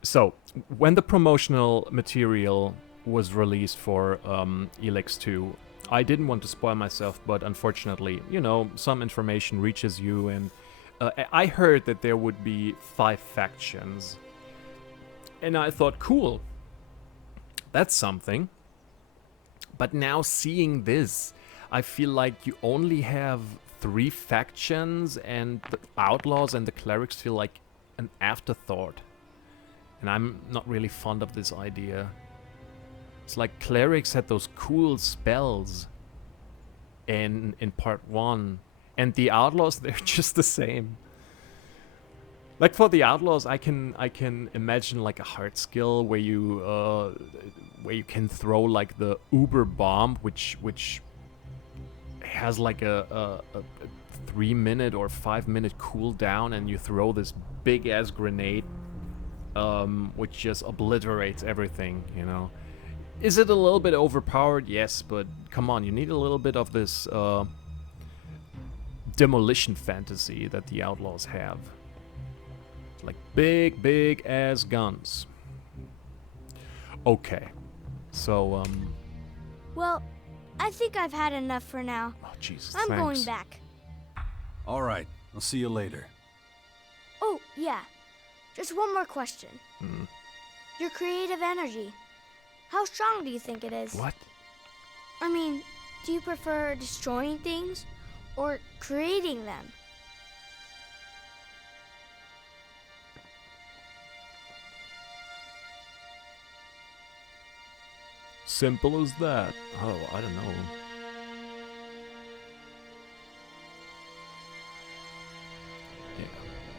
So, when the promotional material was released for Elex 2, I didn't want to spoil myself, but unfortunately, you know, some information reaches you, and I heard that there would be 5 factions. And I thought, cool, that's something. But now seeing this, I feel like you only have 3 factions, and the Outlaws and the Clerics feel like an afterthought. And I'm not really fond of this idea. It's like Clerics had those cool spells in part 1, and the Outlaws, they're just the same. Like for the Outlaws, I can imagine like a hard skill where you can throw like the Uber bomb, which has like a 3-minute or 5-minute cooldown, and you throw this big ass grenade, which just obliterates everything, you know. Is it a little bit overpowered? Yes, but come on, you need a little bit of this demolition fantasy that the Outlaws have. Like big ass guns. Okay. So, Well, I think I've had enough for now. oh, Jesus, I'm thanks. going back. All right, I'll see you later. Oh, yeah. Just one more question. Mm. Your creative energy. How strong do you think it is? What? I mean, do you prefer destroying things or creating them? Simple as that. Oh, I don't know. Yeah.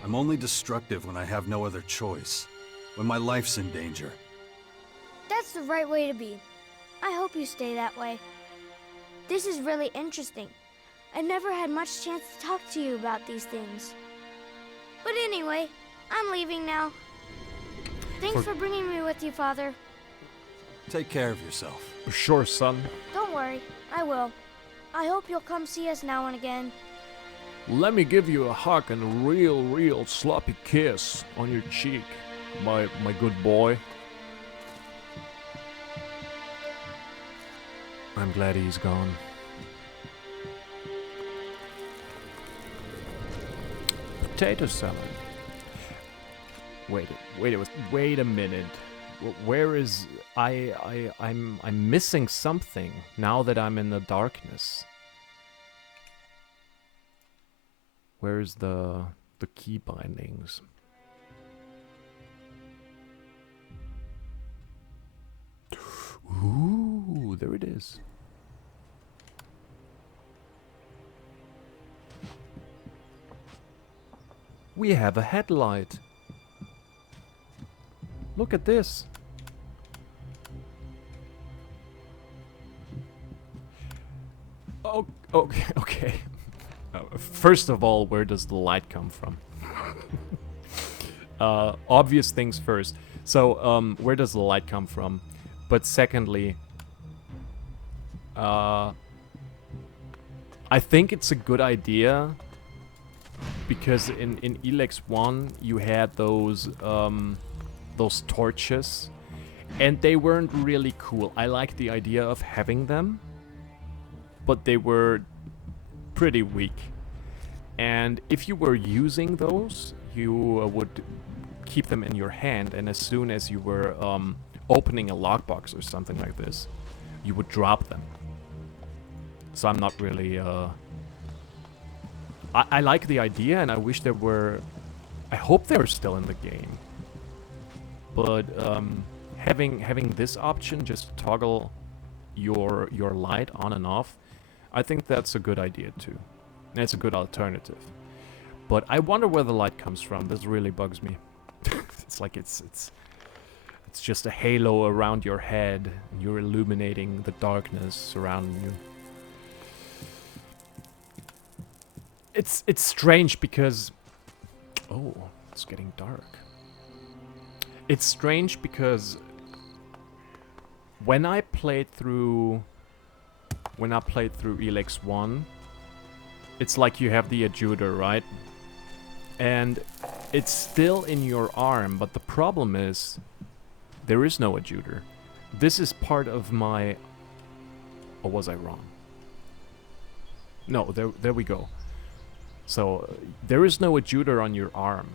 I'm only destructive when I have no other choice. When my life's in danger. That's the right way to be. I hope you stay that way. This is really interesting. I never had much chance to talk to you about these things. But anyway, I'm leaving now. Thanks for bringing me with you, Father. Take care of yourself. Sure, son. Don't worry, I will. I hope you'll come see us now and again. Let me give you a hug and a real sloppy kiss on your cheek, my good boy. I'm glad he's gone. Potato salad. Wait a minute. Where is I'm missing something now that I'm in the darkness. Where's the key bindings? there it is. We have a headlight. Look at this. Oh, okay, okay. First of all, where does the light come from? Obvious things first. So, where does the light come from? But secondly, I think it's a good idea because in Elex 1 you had those torches, and they weren't really cool. I like the idea of having them, but they were pretty weak. And if you were using those, you would keep them in your hand, and as soon as you were opening a lockbox or something like this, you would drop them. So I'm not really... I like the idea, and I wish there were... I hope they were still in the game. But having this option, just toggle your light on and off, I think that's a good idea too. And it's a good alternative. But I wonder where the light comes from. This really bugs me. It's like it's just a halo around your head, and you're illuminating the darkness surrounding you. It's strange because... Oh, it's getting dark. It's strange because when I played through Elex 1, it's like you have the adjutor, right? And it's still in your arm, but the problem is there is no adjutor. This is part of my... Or was I wrong? No, there we go. So, there is no adjutor on your arm.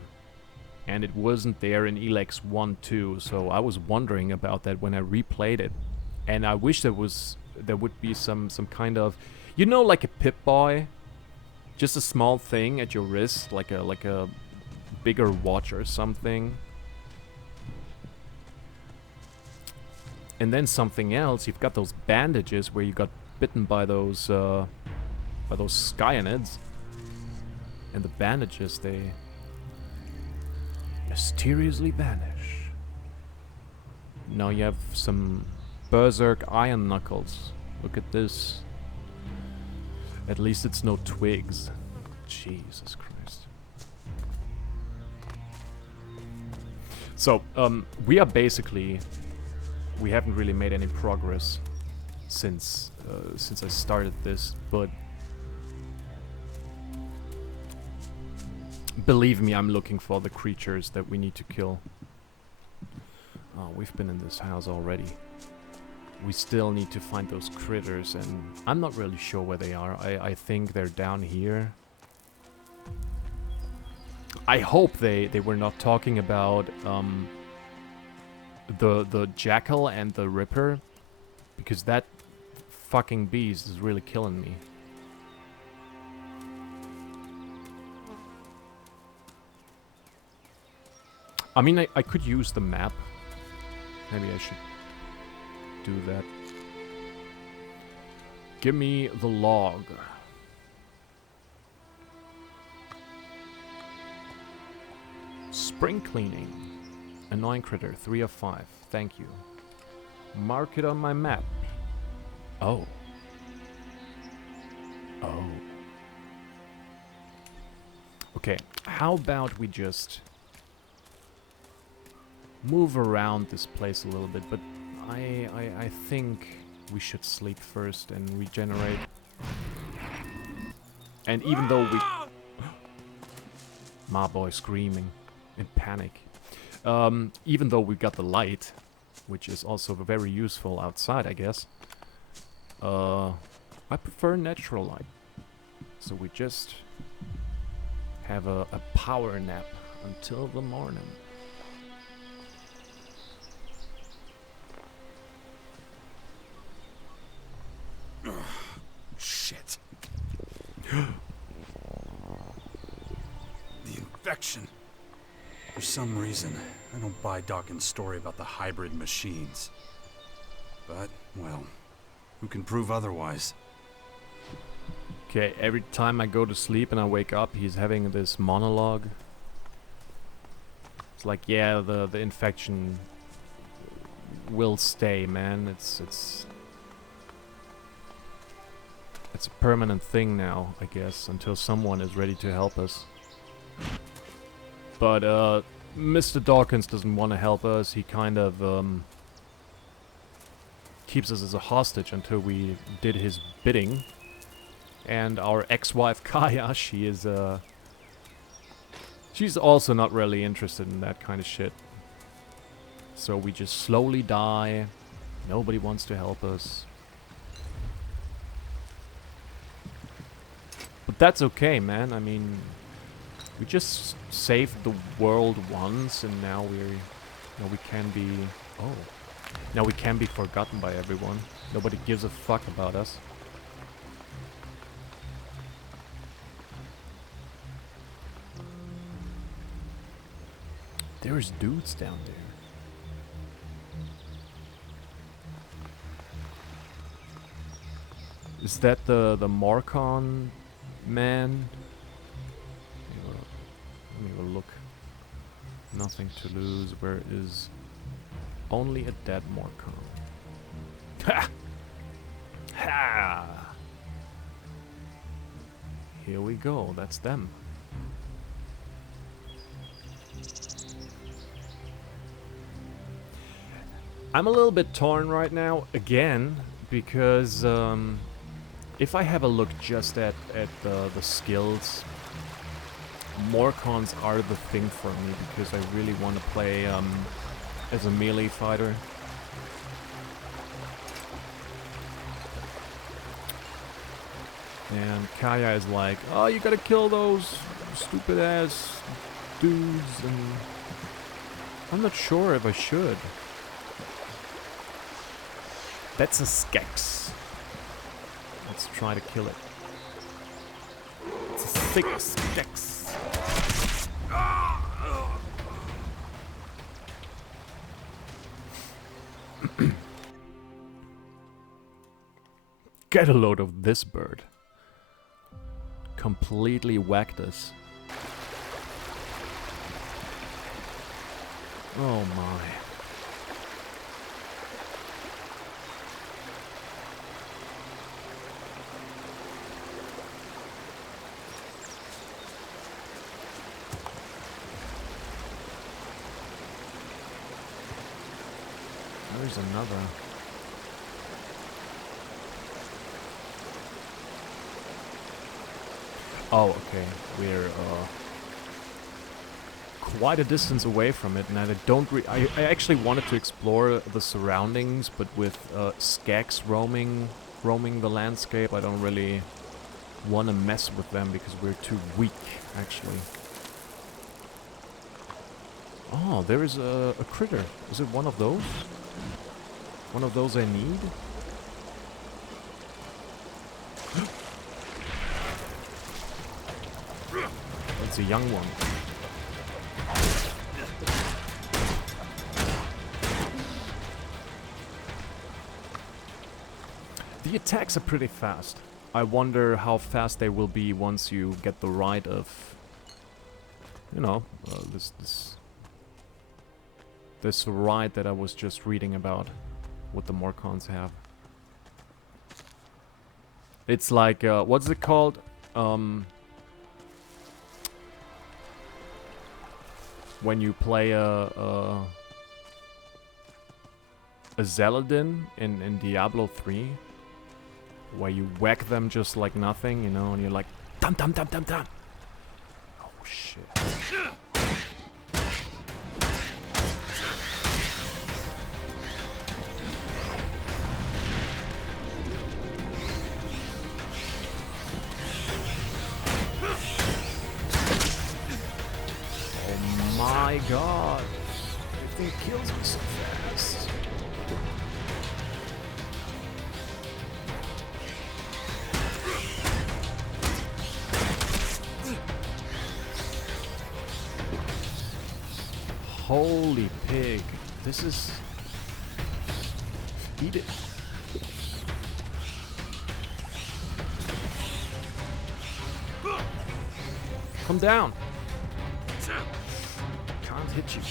And it wasn't there in Elex 1 too, so I was wondering about that when I replayed it. And I wish there would be some kind of... You know, like a Pip-Boy? Just a small thing at your wrist, like a bigger watch or something. And then something else, you've got those bandages where you got bitten by those Skyanids. And the bandages, they mysteriously vanish. Now you have some Berserk Iron Knuckles. Look at this. At least it's no twigs. Jesus Christ. So, we are basically... We haven't really made any progress since I started this, but... Believe me, I'm looking for the creatures that we need to kill. Oh, we've been in this house already. We still need to find those critters, and I'm not really sure where they are. I think they're down here. I hope they were not talking about the Jackal and the Ripper, because that fucking beast is really killing me. I mean, I could use the map. Maybe I should do that. Give me the log. Spring cleaning. Annoying critter, 3 of 5. Thank you. Mark it on my map. Oh. Oh. Okay, how about we just move around this place a little bit, but I think we should sleep first and regenerate. And even though we... My boy screaming in panic. Even though we got the light, which is also very useful outside, I guess. I prefer natural light. So we just have a power nap until the morning. Shit. The infection. For some reason, I don't buy Dawkins' story about the hybrid machines. But, well, Who can prove otherwise? Okay, every time I go to sleep and I wake up, he's having this monologue. It's like, yeah, the infection will stay, man. It's a permanent thing now, I guess, until someone is ready to help us. But Mr. Dawkins doesn't want to help us. He kind of keeps us as a hostage until we did his bidding. And our ex-wife Kaya, she's also not really interested in that kind of shit. So we just slowly die. Nobody wants to help us. But that's okay, man. I mean, we just saved the world once, and now we can be... Oh. Now we can be forgotten by everyone. Nobody gives a fuck about us. There's dudes down there. Is that the Morcon man? Let me have a look. Nothing to lose. Where is... Only a dead Morcon. Ha! Ha! Here we go. That's them. I'm a little bit torn right now, again, because if I have a look just at the skills, Morcons are the thing for me, because I really want to play as a melee fighter. And Kaya is like, oh, you gotta kill those stupid ass dudes, and I'm not sure if I should. That's a Skex. Let's try to kill it. It's a sick Skex. Get a load of this bird. Completely whacked us. Oh my. There's another. Oh, okay. We're quite a distance away from it, and I don't. I actually wanted to explore the surroundings, but with Skags roaming the landscape, I don't really want to mess with them because we're too weak, actually. Oh, there is a critter. Is it one of those? One of those I need? It's a young one. The attacks are pretty fast. I wonder how fast they will be once you get the right of, you know, this right that I was just reading about, what the Morcons have. It's like, what's it called? When you play a Zeladin in Diablo 3, where you whack them just like nothing, you know, and you're like, dum dum dum dum dum. Oh shit. My god, everything kills me so fast. Holy pig, this is... Eat it. Come down. Can't hit you.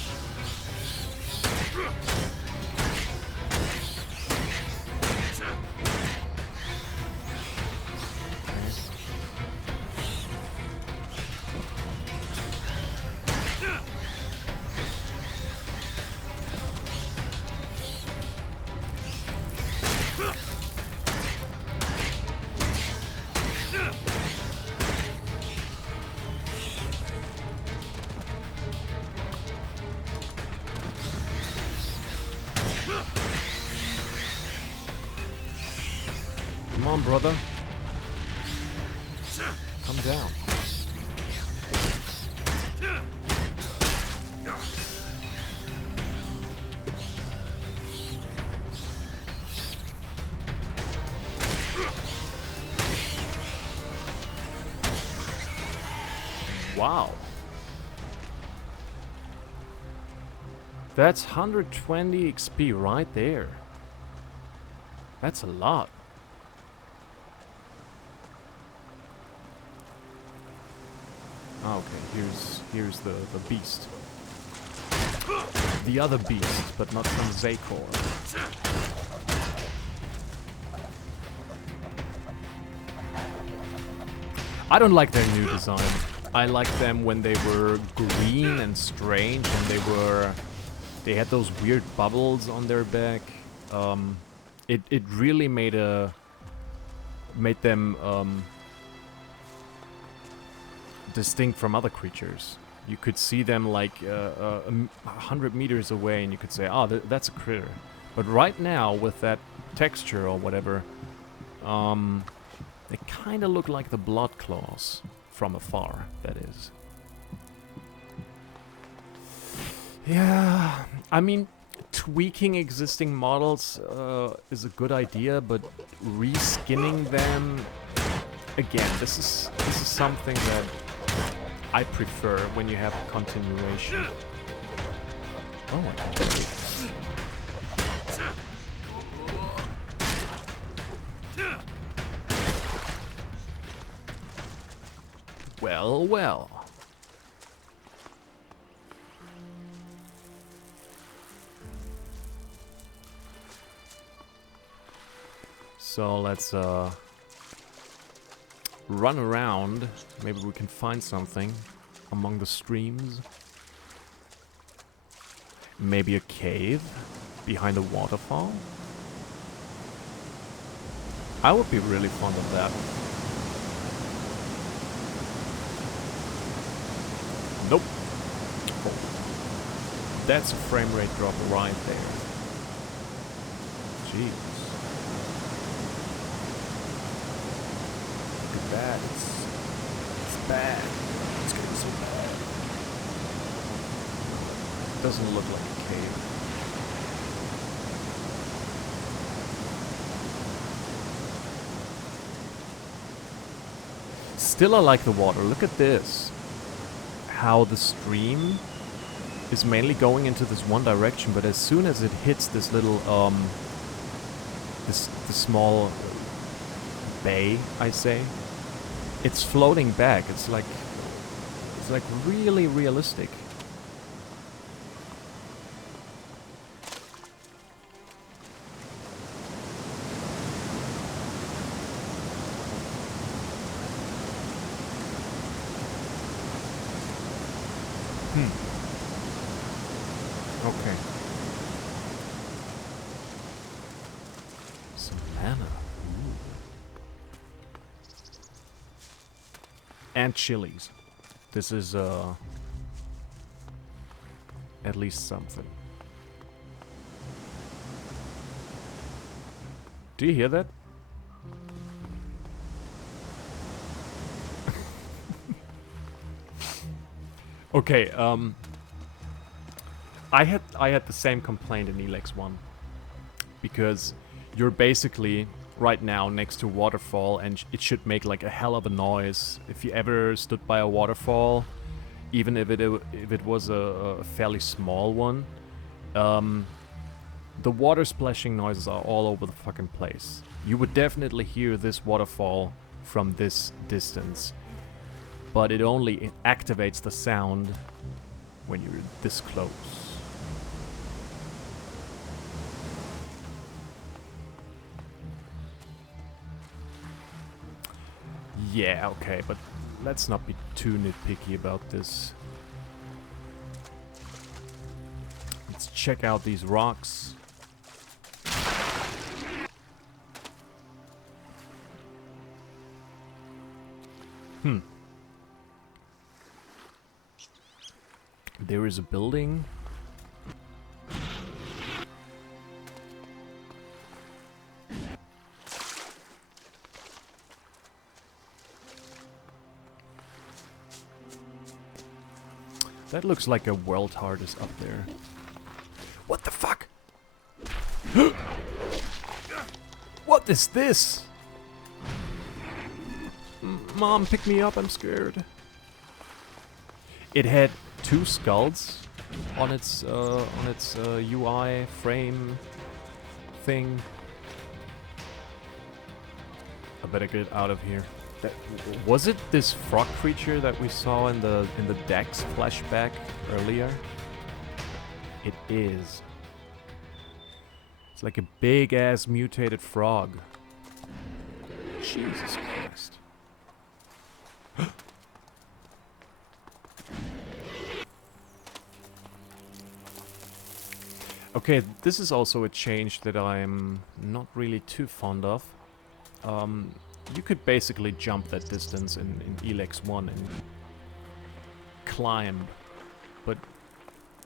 Come on, brother. Come down. Wow. That's 120 XP right there. That's a lot. Oh, okay, here's the beast. The other beast, but not from Zakor. I don't like their new design. I liked them when they were green and strange, and they had those weird bubbles on their back. It really made them distinct from other creatures. You could see them like 100 meters away, and you could say, "Oh, that's a critter." But right now, with that texture or whatever, they kind of look like the blood claws from afar. That is. Yeah, I mean, tweaking existing models is a good idea, but reskinning them again, this is something that I prefer when you have a continuation. Oh, okay. Well, well. So let's run around. Maybe we can find something among the streams. Maybe a cave behind a waterfall. I would be really fond of that. Nope. Oh. That's a frame rate drop right there. Jeez. Look at that. It's bad. It's getting so bad. Doesn't look like a cave. Still I like the water. Look at this. How the stream is mainly going into this one direction, but as soon as it hits this little this small bay, I say, it's floating back. It's like really realistic. Okay. Some mana. Ooh. And chilies. This is at least something. Do you hear that? Okay, I had the same complaint in Elex 1, because you're basically right now next to a waterfall, and it should make like a hell of a noise. If you ever stood by a waterfall, even if it was a fairly small one, the water splashing noises are all over the fucking place. You would definitely hear this waterfall from this distance. but it only activates the sound when you're this close. Yeah, okay, but let's not be too nitpicky about this. Let's check out these rocks. There is a building. That looks like a world hardest up there. What the fuck? What is this? Mom, pick me up, I'm scared. It had 2 skulls on its UI frame thing. I better get out of here. Was it this frog creature that we saw in the Dex flashback earlier? It is. It's like a big ass mutated frog. Jesus Christ. Okay, this is also a change that I'm not really too fond of. You could basically jump that distance in Elex 1 and climb, but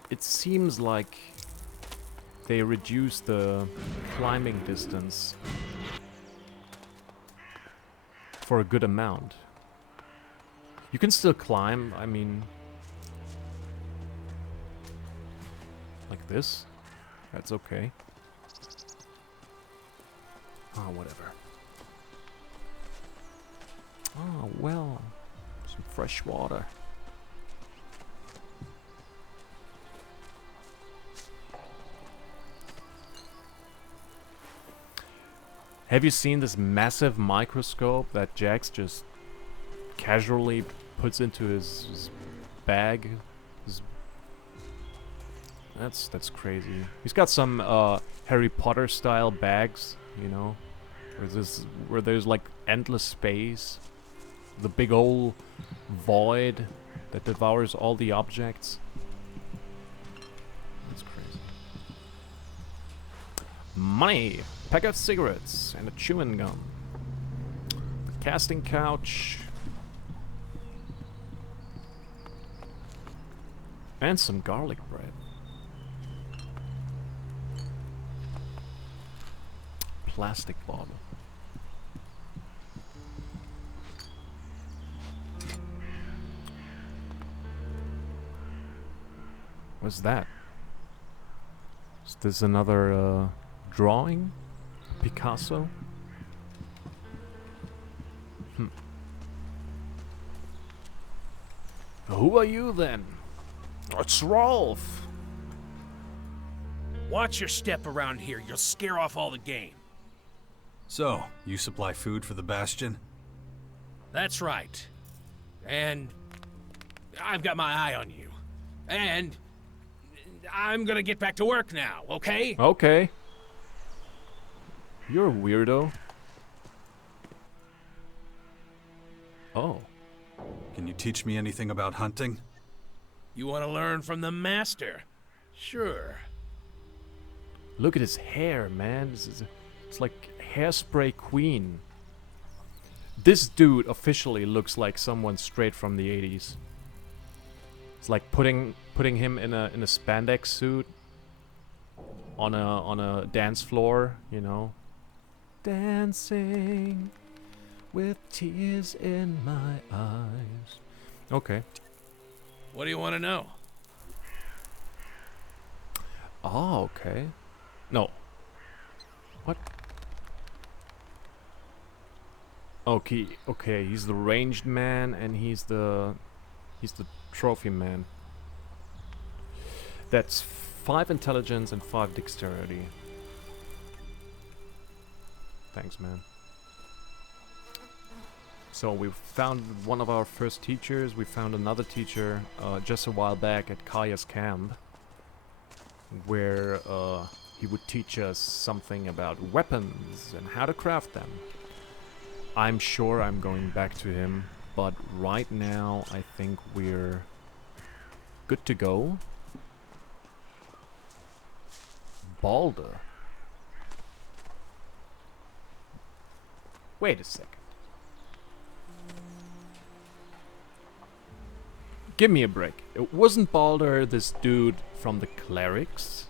it seems like they reduced the climbing distance for a good amount. You can still climb, I mean, like this. That's okay. Ah, whatever. Ah, well, some fresh water. Have you seen this massive microscope that Jax just casually puts into his bag? That's crazy. He's got some Harry Potter style bags, you know, where there's like endless space, the big old void that devours all the objects. That's crazy. Money, pack of cigarettes, and a chewing gum. The casting couch. And some garlic bread. Plastic bottle. What's that? Is this another drawing? Picasso? Who are you then? It's Rolf. Watch your step around here. You'll scare off all the game. So, you supply food for the Bastion? That's right. And I've got my eye on you. And I'm gonna get back to work now, okay? Okay. You're a weirdo. Oh. Can you teach me anything about hunting? You want to learn from the master? Sure. Look at his hair, man. It's like Hairspray Queen. This dude officially looks like someone straight from the 80s. It's like putting him in a spandex suit on a dance floor, you know. Dancing with tears in my eyes. Okay. What do you want to know? Oh, okay. No. What? Okay, okay, he's the ranged man and he's the trophy man. That's 5 intelligence and 5 dexterity. Thanks, man. So we found one of our first teachers. We found another teacher just a while back at Kaya's camp, where he would teach us something about weapons and how to craft them. I'm sure I'm going back to him, but right now I think we're good to go. Balder. Wait a second. Give me a break. It wasn't Balder this dude from the clerics?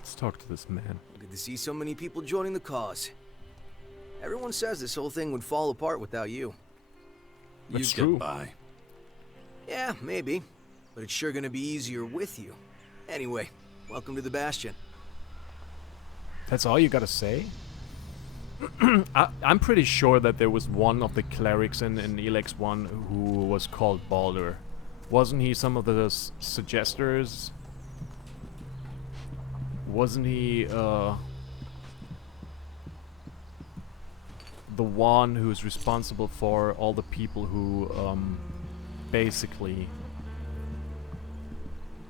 Let's talk to this man. Good to see so many people joining the cause. Everyone says this whole thing would fall apart without you. That's You'd true. get by. Yeah, maybe. But it's sure gonna be easier with you. Anyway, welcome to the Bastion. That's all you gotta say? I'm pretty sure that there was one of the clerics in Elex 1 who was called Balder. Wasn't he some of the suggesters? Wasn't he the one who's responsible for all the people who basically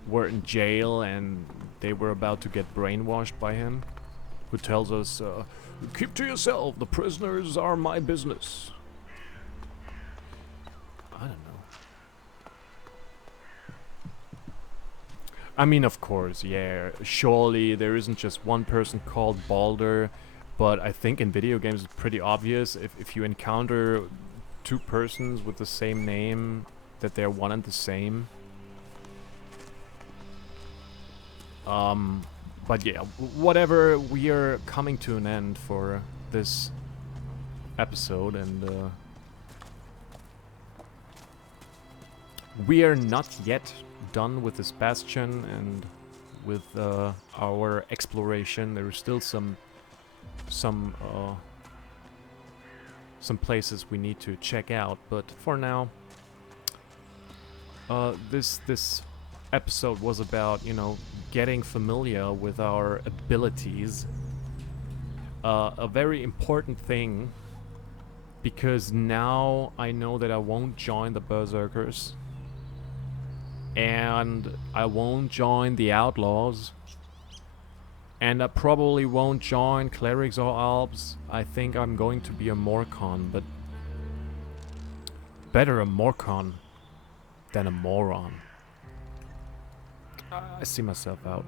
were in jail and they were about to get brainwashed by him? Who tells us, keep to yourself, the prisoners are my business. I don't know. I mean, of course, yeah, surely there isn't just one person called Balder, but I think in video games it's pretty obvious if you encounter two persons with the same name, that they're one and the same. But yeah, whatever, we are coming to an end for this episode, and we are not yet done with this bastion and with our exploration. There are still some places we need to check out, but for now, this episode was about, you know, getting familiar with our abilities. A very important thing, because now I know that I won't join the Berserkers, and I won't join the Outlaws, and I probably won't join Clerics or Alps. I think I'm going to be a Morcon, but better a Morcon than a moron. I see myself out.